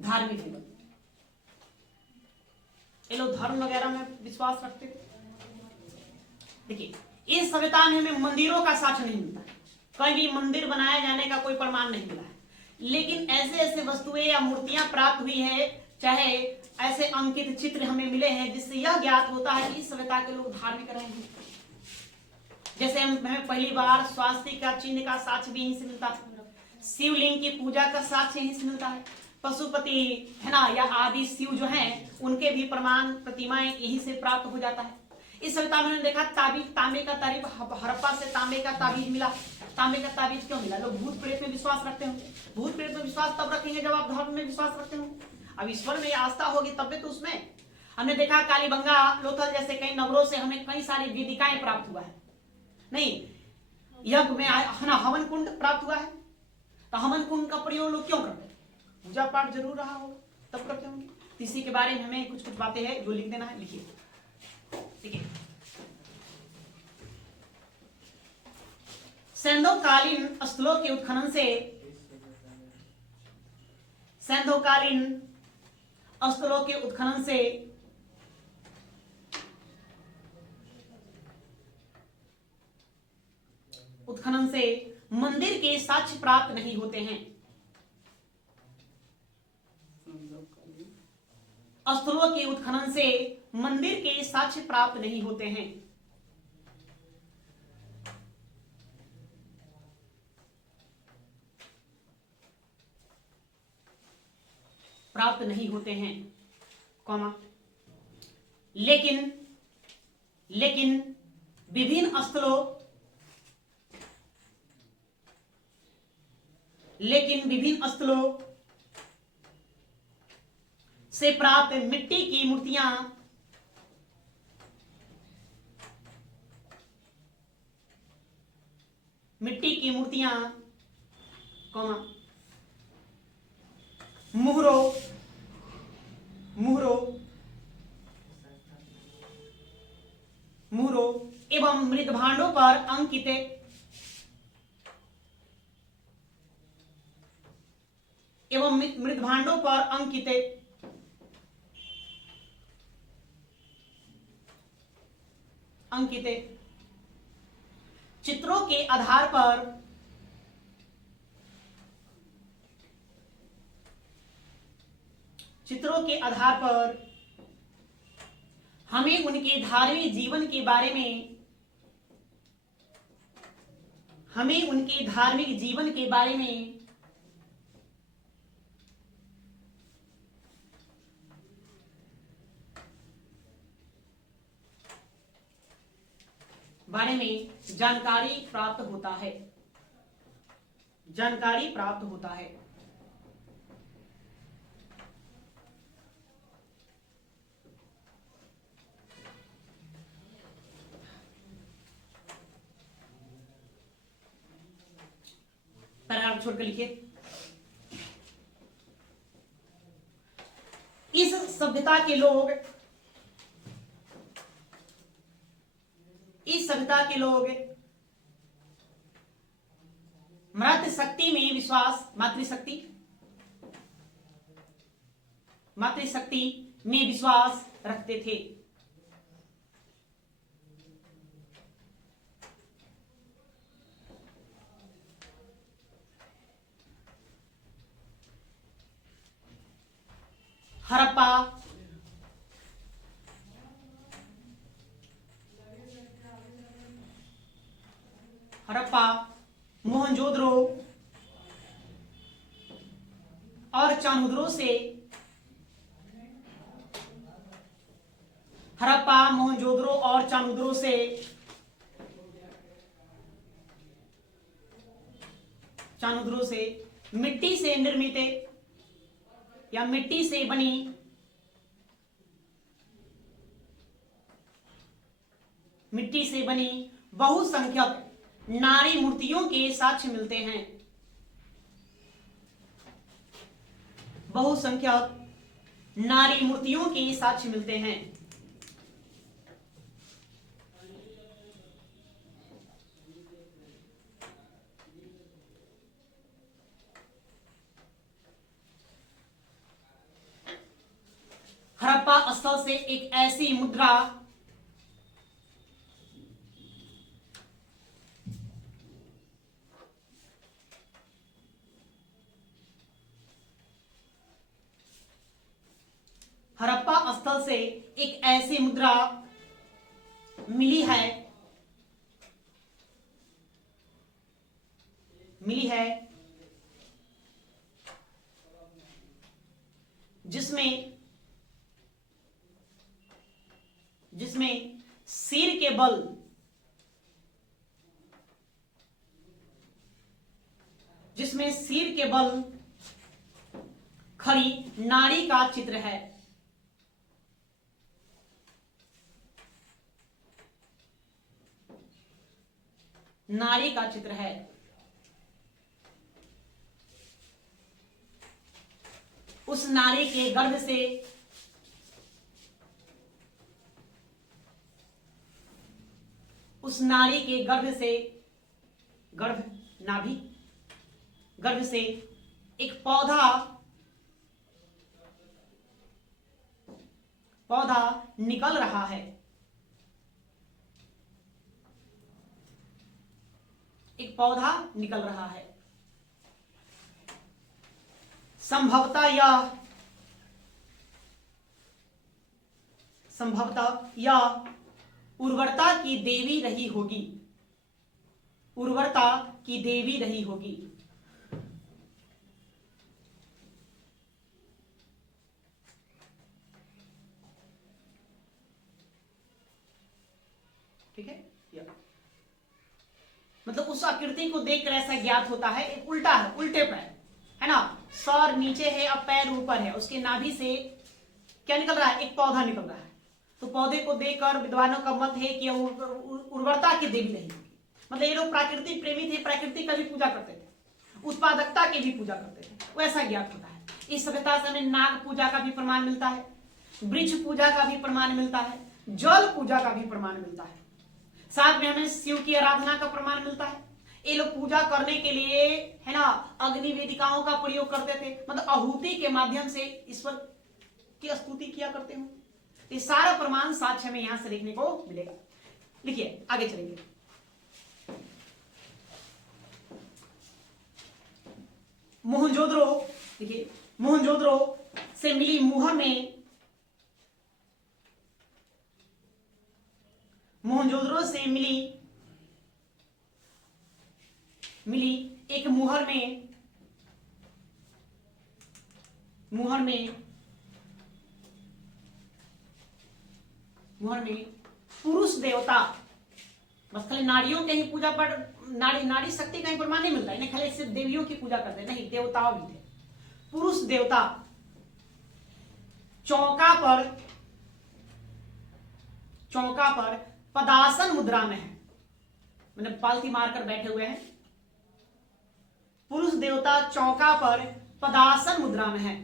धार्मिक जीवन, ये लोग धर्म वगैरह में विश्वास रखते थे। देखिए, इस सभ्यता में हमें मंदिरों का साक्ष्य नहीं मिलता है, कहीं भी मंदिर बनाए जाने का कोई प्रमाण नहीं मिला है, लेकिन ऐसे ऐसे वस्तुएं या मूर्तियां प्राप्त हुई है, चाहे ऐसे अंकित चित्र हमें मिले हैं जिससे यह ज्ञात होता है कि इस सभ्यता के लोग धार्मिक रहे हैं। जैसे हमें पहली बार स्वास्तिक का चिन्ह का साक्ष्य भी यहीं से मिलता है, शिवलिंग की पूजा का साक्ष्य यहीं से मिलता है, पशुपति है ना, या आदि शिव जो हैं उनके भी प्रमाण प्रतिमाएं यहीं से प्राप्त हो जाता है। इस सभ्यता में देखा ताबीज, तांबे का तारीफ, हड़प्पा से तांबे का ताबीज मिला। तांबे का ताबीज क्यों मिला? लोग भूत प्रेत में विश्वास रखते होंगे। भूत प्रेत में विश्वास तब रखेंगे जब आप धर्म में विश्वास रखते होंगे। अब ईश्वर में आस्था होगी तब तो उसमें। हमने देखा कालीबंगा, लोथल जैसे कई नगरों से हमें कई सारी वेदिकाएं प्राप्त हुआ है, नहीं यज्ञ में है ना, हवन कुंड प्राप्त हुआ है। तो हवन कुंड का प्रयोग लोग क्यों करते हैं? पूजा पाठ जरूर रहा होगा तब करते होंगे। इसी के बारे में हमें कुछ कुछ बातें हैं जो लिख देना है, लिखिए। ठीक है। सैंधवकालीन स्थलों के उत्खनन से, सैंधवकालीन स्थलों के उत्खनन से मंदिर के साक्ष्य प्राप्त नहीं होते हैं। स्थलों के उत्खनन से मंदिर के साक्ष्य प्राप्त नहीं होते हैं। प्राप्त नहीं होते हैं, कॉमा, लेकिन विभिन्न स्थलों से प्राप्त मिट्टी की मूर्तियां कॉमा, मुहरों एवं मृत भांडों पर अंकित चित्रों के आधार पर हमें उनके धार्मिक जीवन के बारे में जानकारी प्राप्त होता है। पैराग्राफ छोड़कर लिखिए। इस सभ्यता मातृशक्ति में विश्वास रखते थे। हड़प्पा और चाणूद्रों से हड़प्पा मोहनजोदड़ो और चाणूद्रों से मिट्टी से निर्मित या मिट्टी से बनी बहुसंख्यक नारी मूर्तियों के साक्ष्य मिलते हैं। बहुसंख्यक नारी मूर्तियों के साक्ष्य मिलते हैं। हड़प्पा स्थल से एक ऐसी मुद्रा मिली है जिसमें सिर के बल खड़ी नारी का चित्र है। नारी का चित्र है। उस नारी के गर्भ से गर्भ से एक पौधा निकल रहा है। एक पौधा निकल रहा है। संभवतः यह उर्वरता की देवी रही होगी। ठीक है, मतलब उस आकृति को देखकर ऐसा ज्ञात होता है, एक उल्टा है, उल्टे पैर है ना, सर नीचे है और पैर ऊपर है, उसके नाभि से क्या निकल रहा है, एक पौधा निकल रहा है। तो पौधे को देखकर विद्वानों का मत है कि उर्वरता की देवी रही होगी। मतलब ये लोग प्राकृतिक प्रेमी थे, प्रकृति का भी पूजा करते थे, उत्पादकता की भी पूजा करते थे, वैसा ज्ञात होता है। इस सभ्यता से हमें नाग पूजा का भी प्रमाण मिलता है, वृक्ष पूजा का भी प्रमाण मिलता है, जल पूजा का भी प्रमाण मिलता है, साथ में हमें शिव की आराधना का प्रमाण मिलता है। ये लोग पूजा करने के लिए है ना अग्नि वेदिकाओं का प्रयोग करते थे, मतलब आहुति के माध्यम से ईश्वर की स्तुति किया करते हो। ये सारा प्रमाण साक्ष्य में यहां से देखने को मिलेगा। लिखिए आगे चलेंगे। मोहनजोदड़ो, देखिए मोहनजोदड़ो से मिली मुहर में, मोहनजोदड़ो से मिली एक मुहर में पुरुष देवता, बस खाली नारियों के ही पूजा पर नारी शक्ति का ही प्रमाण नहीं मिलता, इन्हें खाली सिर्फ देवियों की पूजा करते नहीं, देवताओं भी थे। पुरुष देवता चौका पर पदासन मुद्रा में है, मैंने पालथी मारकर बैठे हुए हैं। पुरुष देवता चौका पर पदासन मुद्रा में है।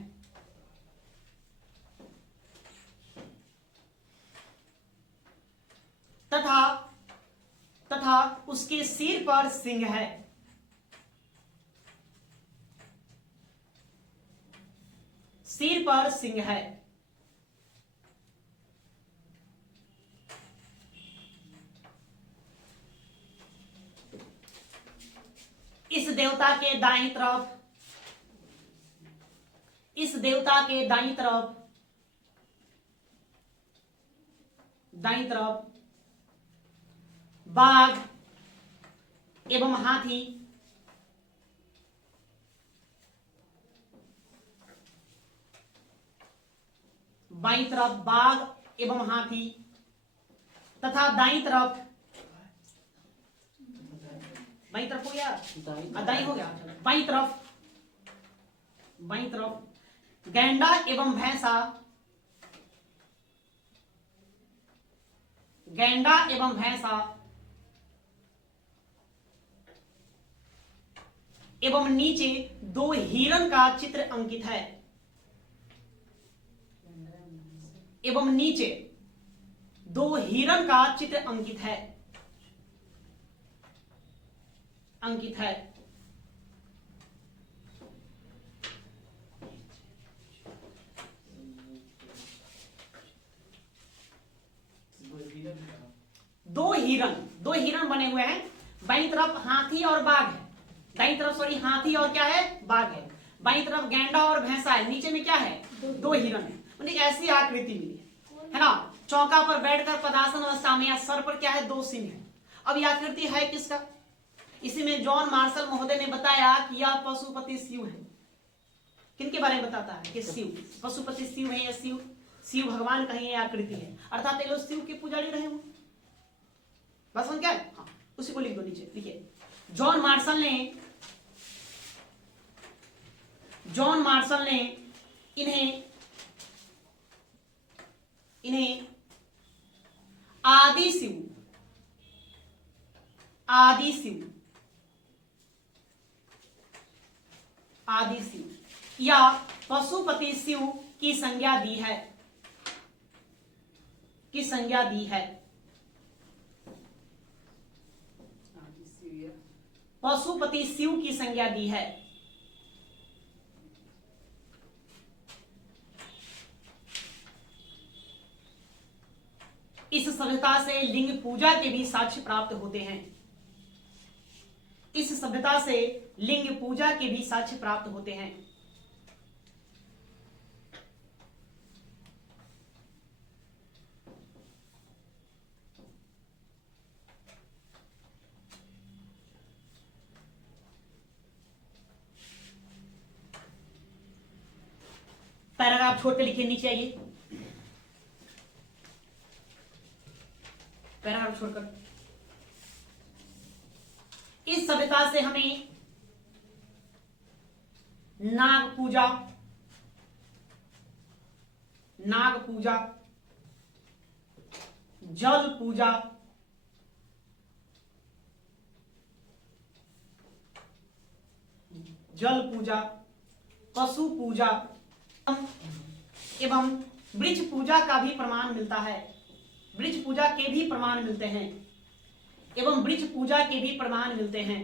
तथा उसके सिर पर सिंह है। सिर पर सिंह है। इस देवता के दाईं तरफ बाघ एवं हाथी बाईं तरफ बाघ एवं हाथी तथा दाईं तरफ, बाईं तरफ हो गया, दाईं हो गया, बाईं तरफ गैंडा एवं भैंसा, गैंडा एवं भैंसा एवं नीचे 2 हिरण का चित्र अंकित है, एवं नीचे 2 हिरण का चित्र अंकित है, अंकित है। दो हिरण बने हुए हैं, बाईं तरफ हाथी और बाघ है, दाईं तरफ सॉरी हाथी और क्या है, बाघ है, बाईं तरफ गैंडा और भैंसा है, नीचे में क्या है, 2 हिरण है। मतलब ऐसी आकृति मिली है ना। चौका पर बैठकर पदासन अवस्था में या सर पर क्या है, 2 सिंह है। अब यह आकृति है किसका, इसी में जॉन मार्शल महोदय ने बताया कि यह पशुपति शिव है। किनके बारे में बताता है कि शिव, पशुपति शिव है या शिव भगवान कहीं ये आकृति है, अर्थात ये लोग शिव के पुजारी रहे हो। बस हम क्या है, हाँ, उसी को लिख दो नीचे, लिखिए जॉन मार्शल ने इन्हें आदि शिव या पशुपति शिव की संज्ञा दी है, पशुपति शिव की संज्ञा दी है। इस सभ्यता से लिंग पूजा के भी साक्ष्य प्राप्त होते हैं, इस सभ्यता से लिंग पूजा के भी साक्ष्य प्राप्त होते हैं। पैराग्राफ छोड़ के लिखिए, नीचे आइए, पैराग्राफ छोड़कर। इस सभ्यता से हमें नाग पूजा, जल पूजा, पशु पूजा एवं वृक्ष पूजा का भी प्रमाण मिलता है, वृक्ष पूजा के भी प्रमाण मिलते हैं, एवं वृक्ष पूजा के भी प्रमाण मिलते हैं।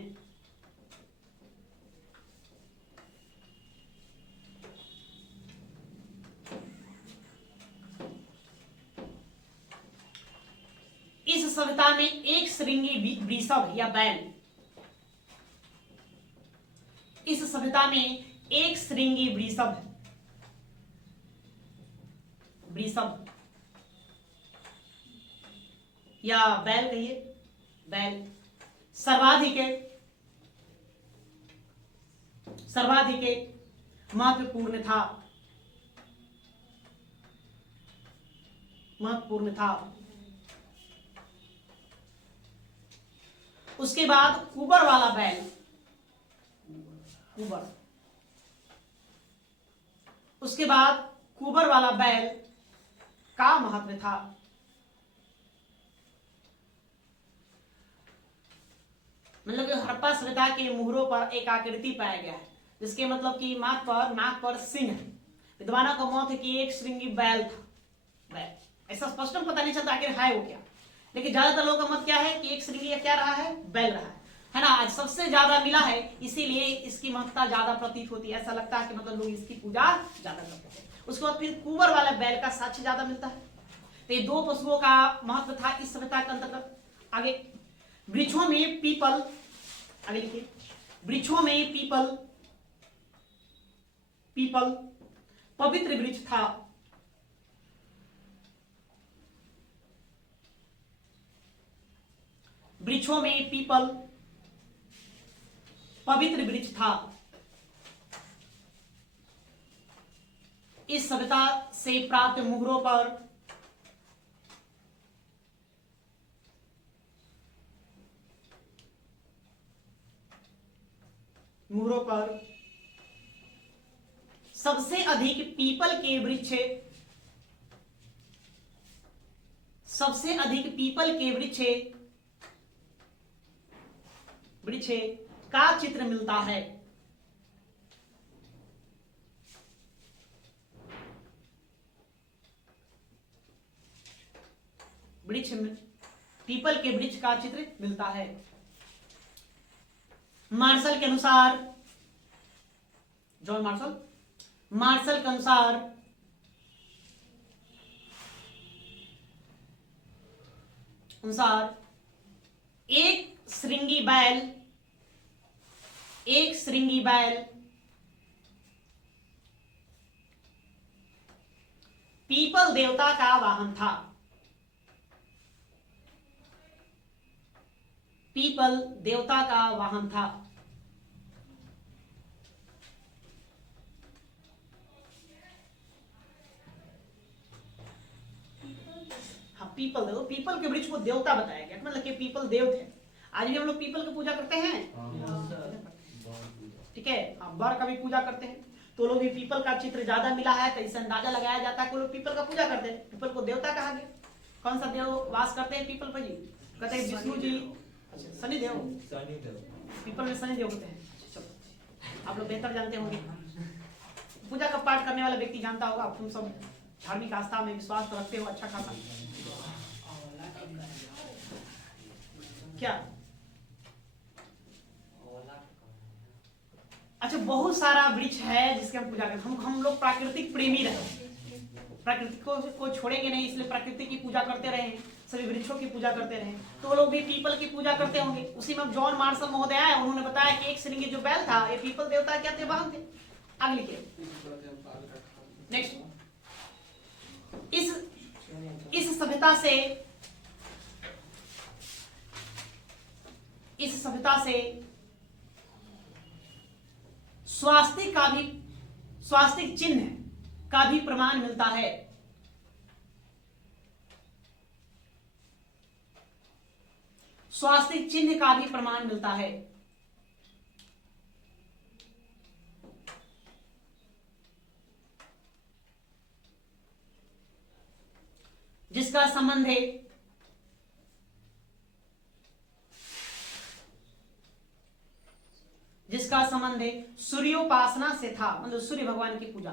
इस सभ्यता में एक श्रृंगी वृषभ या बैल, इस सभ्यता में एक श्रृंगी वृषभ या बैल कहिए, बैल सर्वाधिक महत्वपूर्ण था। उसके बाद कुबर वाला बैल, उसके बाद कुबर वाला बैल का महत्व था। मतलब कि हड़प्पा सभ्यता के मुहरों पर एक आकृति पाया गया है, जिसके मतलब कि नाक पर सिंह है। विद्वानों का मत है कि एक श्रृंगी बैल था, बैल ऐसा स्पष्ट पता नहीं चलता आखिर है वो क्या, लेकिन ज्यादातर लोगों का मत क्या है कि एक श्रृंगी क्या रहा है, बैल रहा है ना। आज सबसे ज्यादा मिला है, इसीलिए इसकी महत्ता ज्यादा प्रतीत होती है। ऐसा लगता है कि मतलब लोग इसकी पूजा ज्यादा करते हैं। उसके बाद फिर कुंवर वाले बैल का साक्ष्य ज्यादा मिलता है। तो ये 2 पशुओं का महत्व था इस सभ्यता के अंतर्गत। आगे वृक्षों में पीपल, आगे लिखिए, वृक्षों में पीपल पवित्र वृक्ष था। वृक्षों में पीपल पवित्र वृक्ष था, इस सभ्यता से प्राप्त मुहरों पर सबसे अधिक पीपल के वृक्ष का चित्र मिलता है। पीपल के वृक्ष का चित्र मिलता है। मार्शल के अनुसार, जॉन मार्शल के अनुसार एक श्रृंगी बैल पीपल देवता का वाहन था। पीपल देवता का वाहन था। हाँ, पीपल के वृक्ष को देवता बताया गया, मतलब कि पीपल देव थे। आज भी हम लोग पीपल की पूजा करते हैं, ठीक है। हाँ, बर का भी पूजा करते हैं। तो लोग भी पीपल का चित्र ज्यादा मिला है, तो इससे अंदाजा लगाया जाता है कि लोग पीपल का पूजा करते हैं। पीपल को देवता कहा गया। कौन सा देव वास करते हैं पीपल पर जी? कहते हैं विष्णु जी, शनिदेव। पीपल में शनिदेव होते हैं। चलो, आप लोग बेहतर जानते होंगे, पूजा का पाठ करने वाला व्यक्ति जानता होगा। तुम सब धार्मिक आस्था में विश्वास तो रखते हो अच्छा खासा। क्या? अच्छा, बहुत सारा वृक्ष है जिसके हम पूजा करते हैं। हम लोग प्राकृतिक प्रेमी रहे, प्रकृति को छोड़ेंगे नहीं, इसलिए प्रकृति की पूजा करते रहे, सभी वृक्षों की पूजा करते रहे। तो लोग भी पीपल की पूजा करते होंगे। उसी में जॉन मार्शल महोदय आए, उन्होंने बताया कि एक श्रृंगी जो बैल था ये पीपल देवता क्या थे, वाहन थे। आगे लिखिए नेक्स्ट। इस सभ्यता से स्वास्तिक चिन्ह का भी प्रमाण मिलता है। स्वास्तिक चिन्ह का भी प्रमाण मिलता है, जिसका संबंध सूर्योपासना से था, मतलब सूर्य भगवान की पूजा,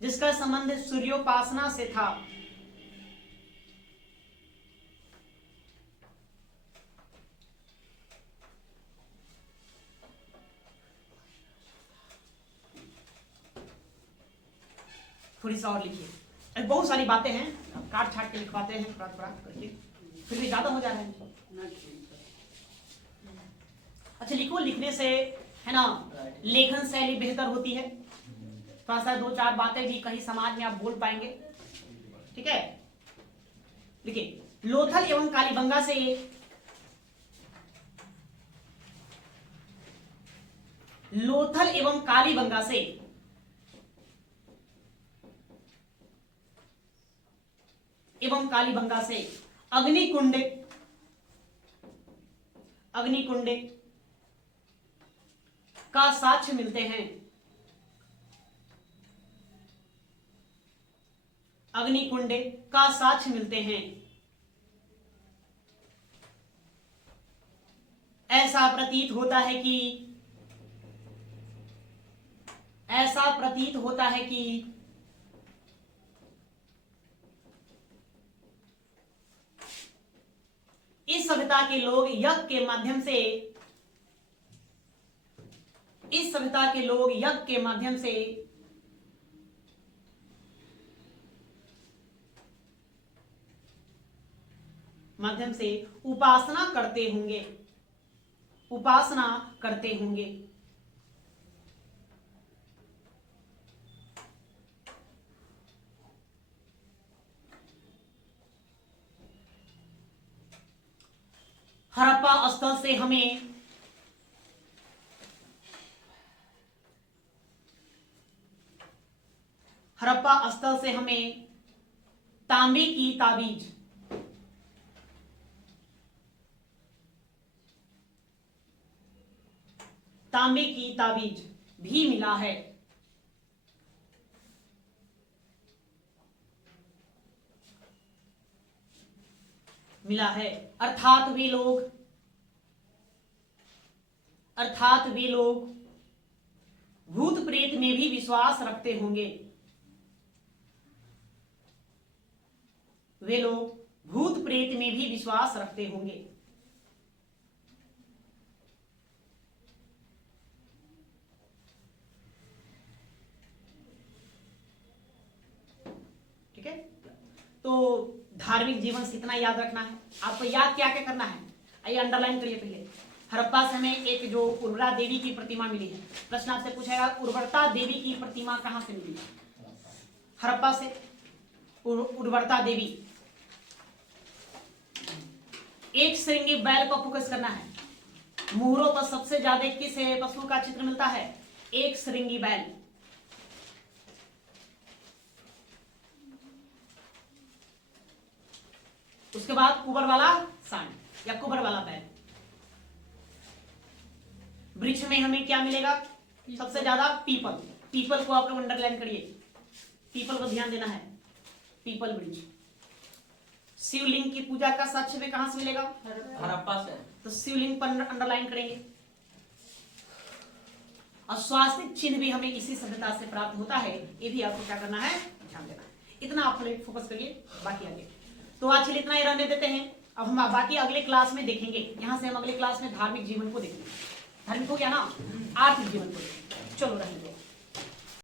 जिसका संबंध सूर्योपासना से था। थोड़ी सा और लिखिए, बहुत सारी बातें हैं, काट छाट के लिखवाते हैं थोड़ा थोड़ा करके, फिर भी ज्यादा हो जा रहा है। अच्छा लिखो, लिखने से है ना लेखन शैली बेहतर होती है। थोड़ा सा दो चार बातें भी कहीं समाज में आप बोल पाएंगे, ठीक है। देखिए, लोथल एवं कालीबंगा से अग्निकुंड का साक्ष्य मिलते हैं। अग्निकुंड का साक्ष्य मिलते हैं। ऐसा प्रतीत होता है कि इस सभ्यता के लोग यज्ञ के माध्यम से उपासना करते होंगे। हड़प्पा स्थल से हड़प्पा स्थल से हमें तांबे की ताबीज, तांबे की ताबीज भी मिला है। मिला है अर्थात वे लोग भूत प्रेत में भी विश्वास रखते होंगे। वे लोग भूत प्रेत में भी विश्वास रखते होंगे। ठीक है, तो धार्मिक जीवन से इतना याद रखना है। आपको याद क्या क्या करना है, आइए अंडरलाइन करिए। पहले हड़प्पा से हमें एक जो उर्वरा देवी की प्रतिमा मिली है। प्रश्न आपसे पूछेगा उर्वरता देवी की प्रतिमा कहां से मिली? हड़प्पा से उर्वरता देवी। एक श्रृंगी बैल को फोकस करना है। मुहरों पर सबसे ज्यादा किस पशु का चित्र मिलता है? एक श्रृंगी बैल। उसके बाद कुबर वाला सांड या कुबर वाला बैल। वृक्ष में हमें क्या मिलेगा? सबसे ज्यादा पीपल। पीपल को आप लोग अंडरलाइन करिए, पीपल को ध्यान देना है, पीपल वृक्ष। शिवलिंग की पूजा का साक्ष्य में कहां से मिलेगा? हड़प्पा से। तो शिवलिंग पर अंडरलाइन करेंगे। और स्वास्तिक चिन्ह भी हमें इसी सभ्यता से प्राप्त होता है, ये भी आपको क्या करना है, ध्यान देना है। इतना आप फोकस करिए, बाकी आगे। तो आज इतना ही रहने देते हैं। अब हम बाकी अगले क्लास में देखेंगे। यहां से हम अगले क्लास में धार्मिक जीवन को देखेंगे। धार्मिक हो गया ना, आर्थिक जीवन को। चलो रहने दो।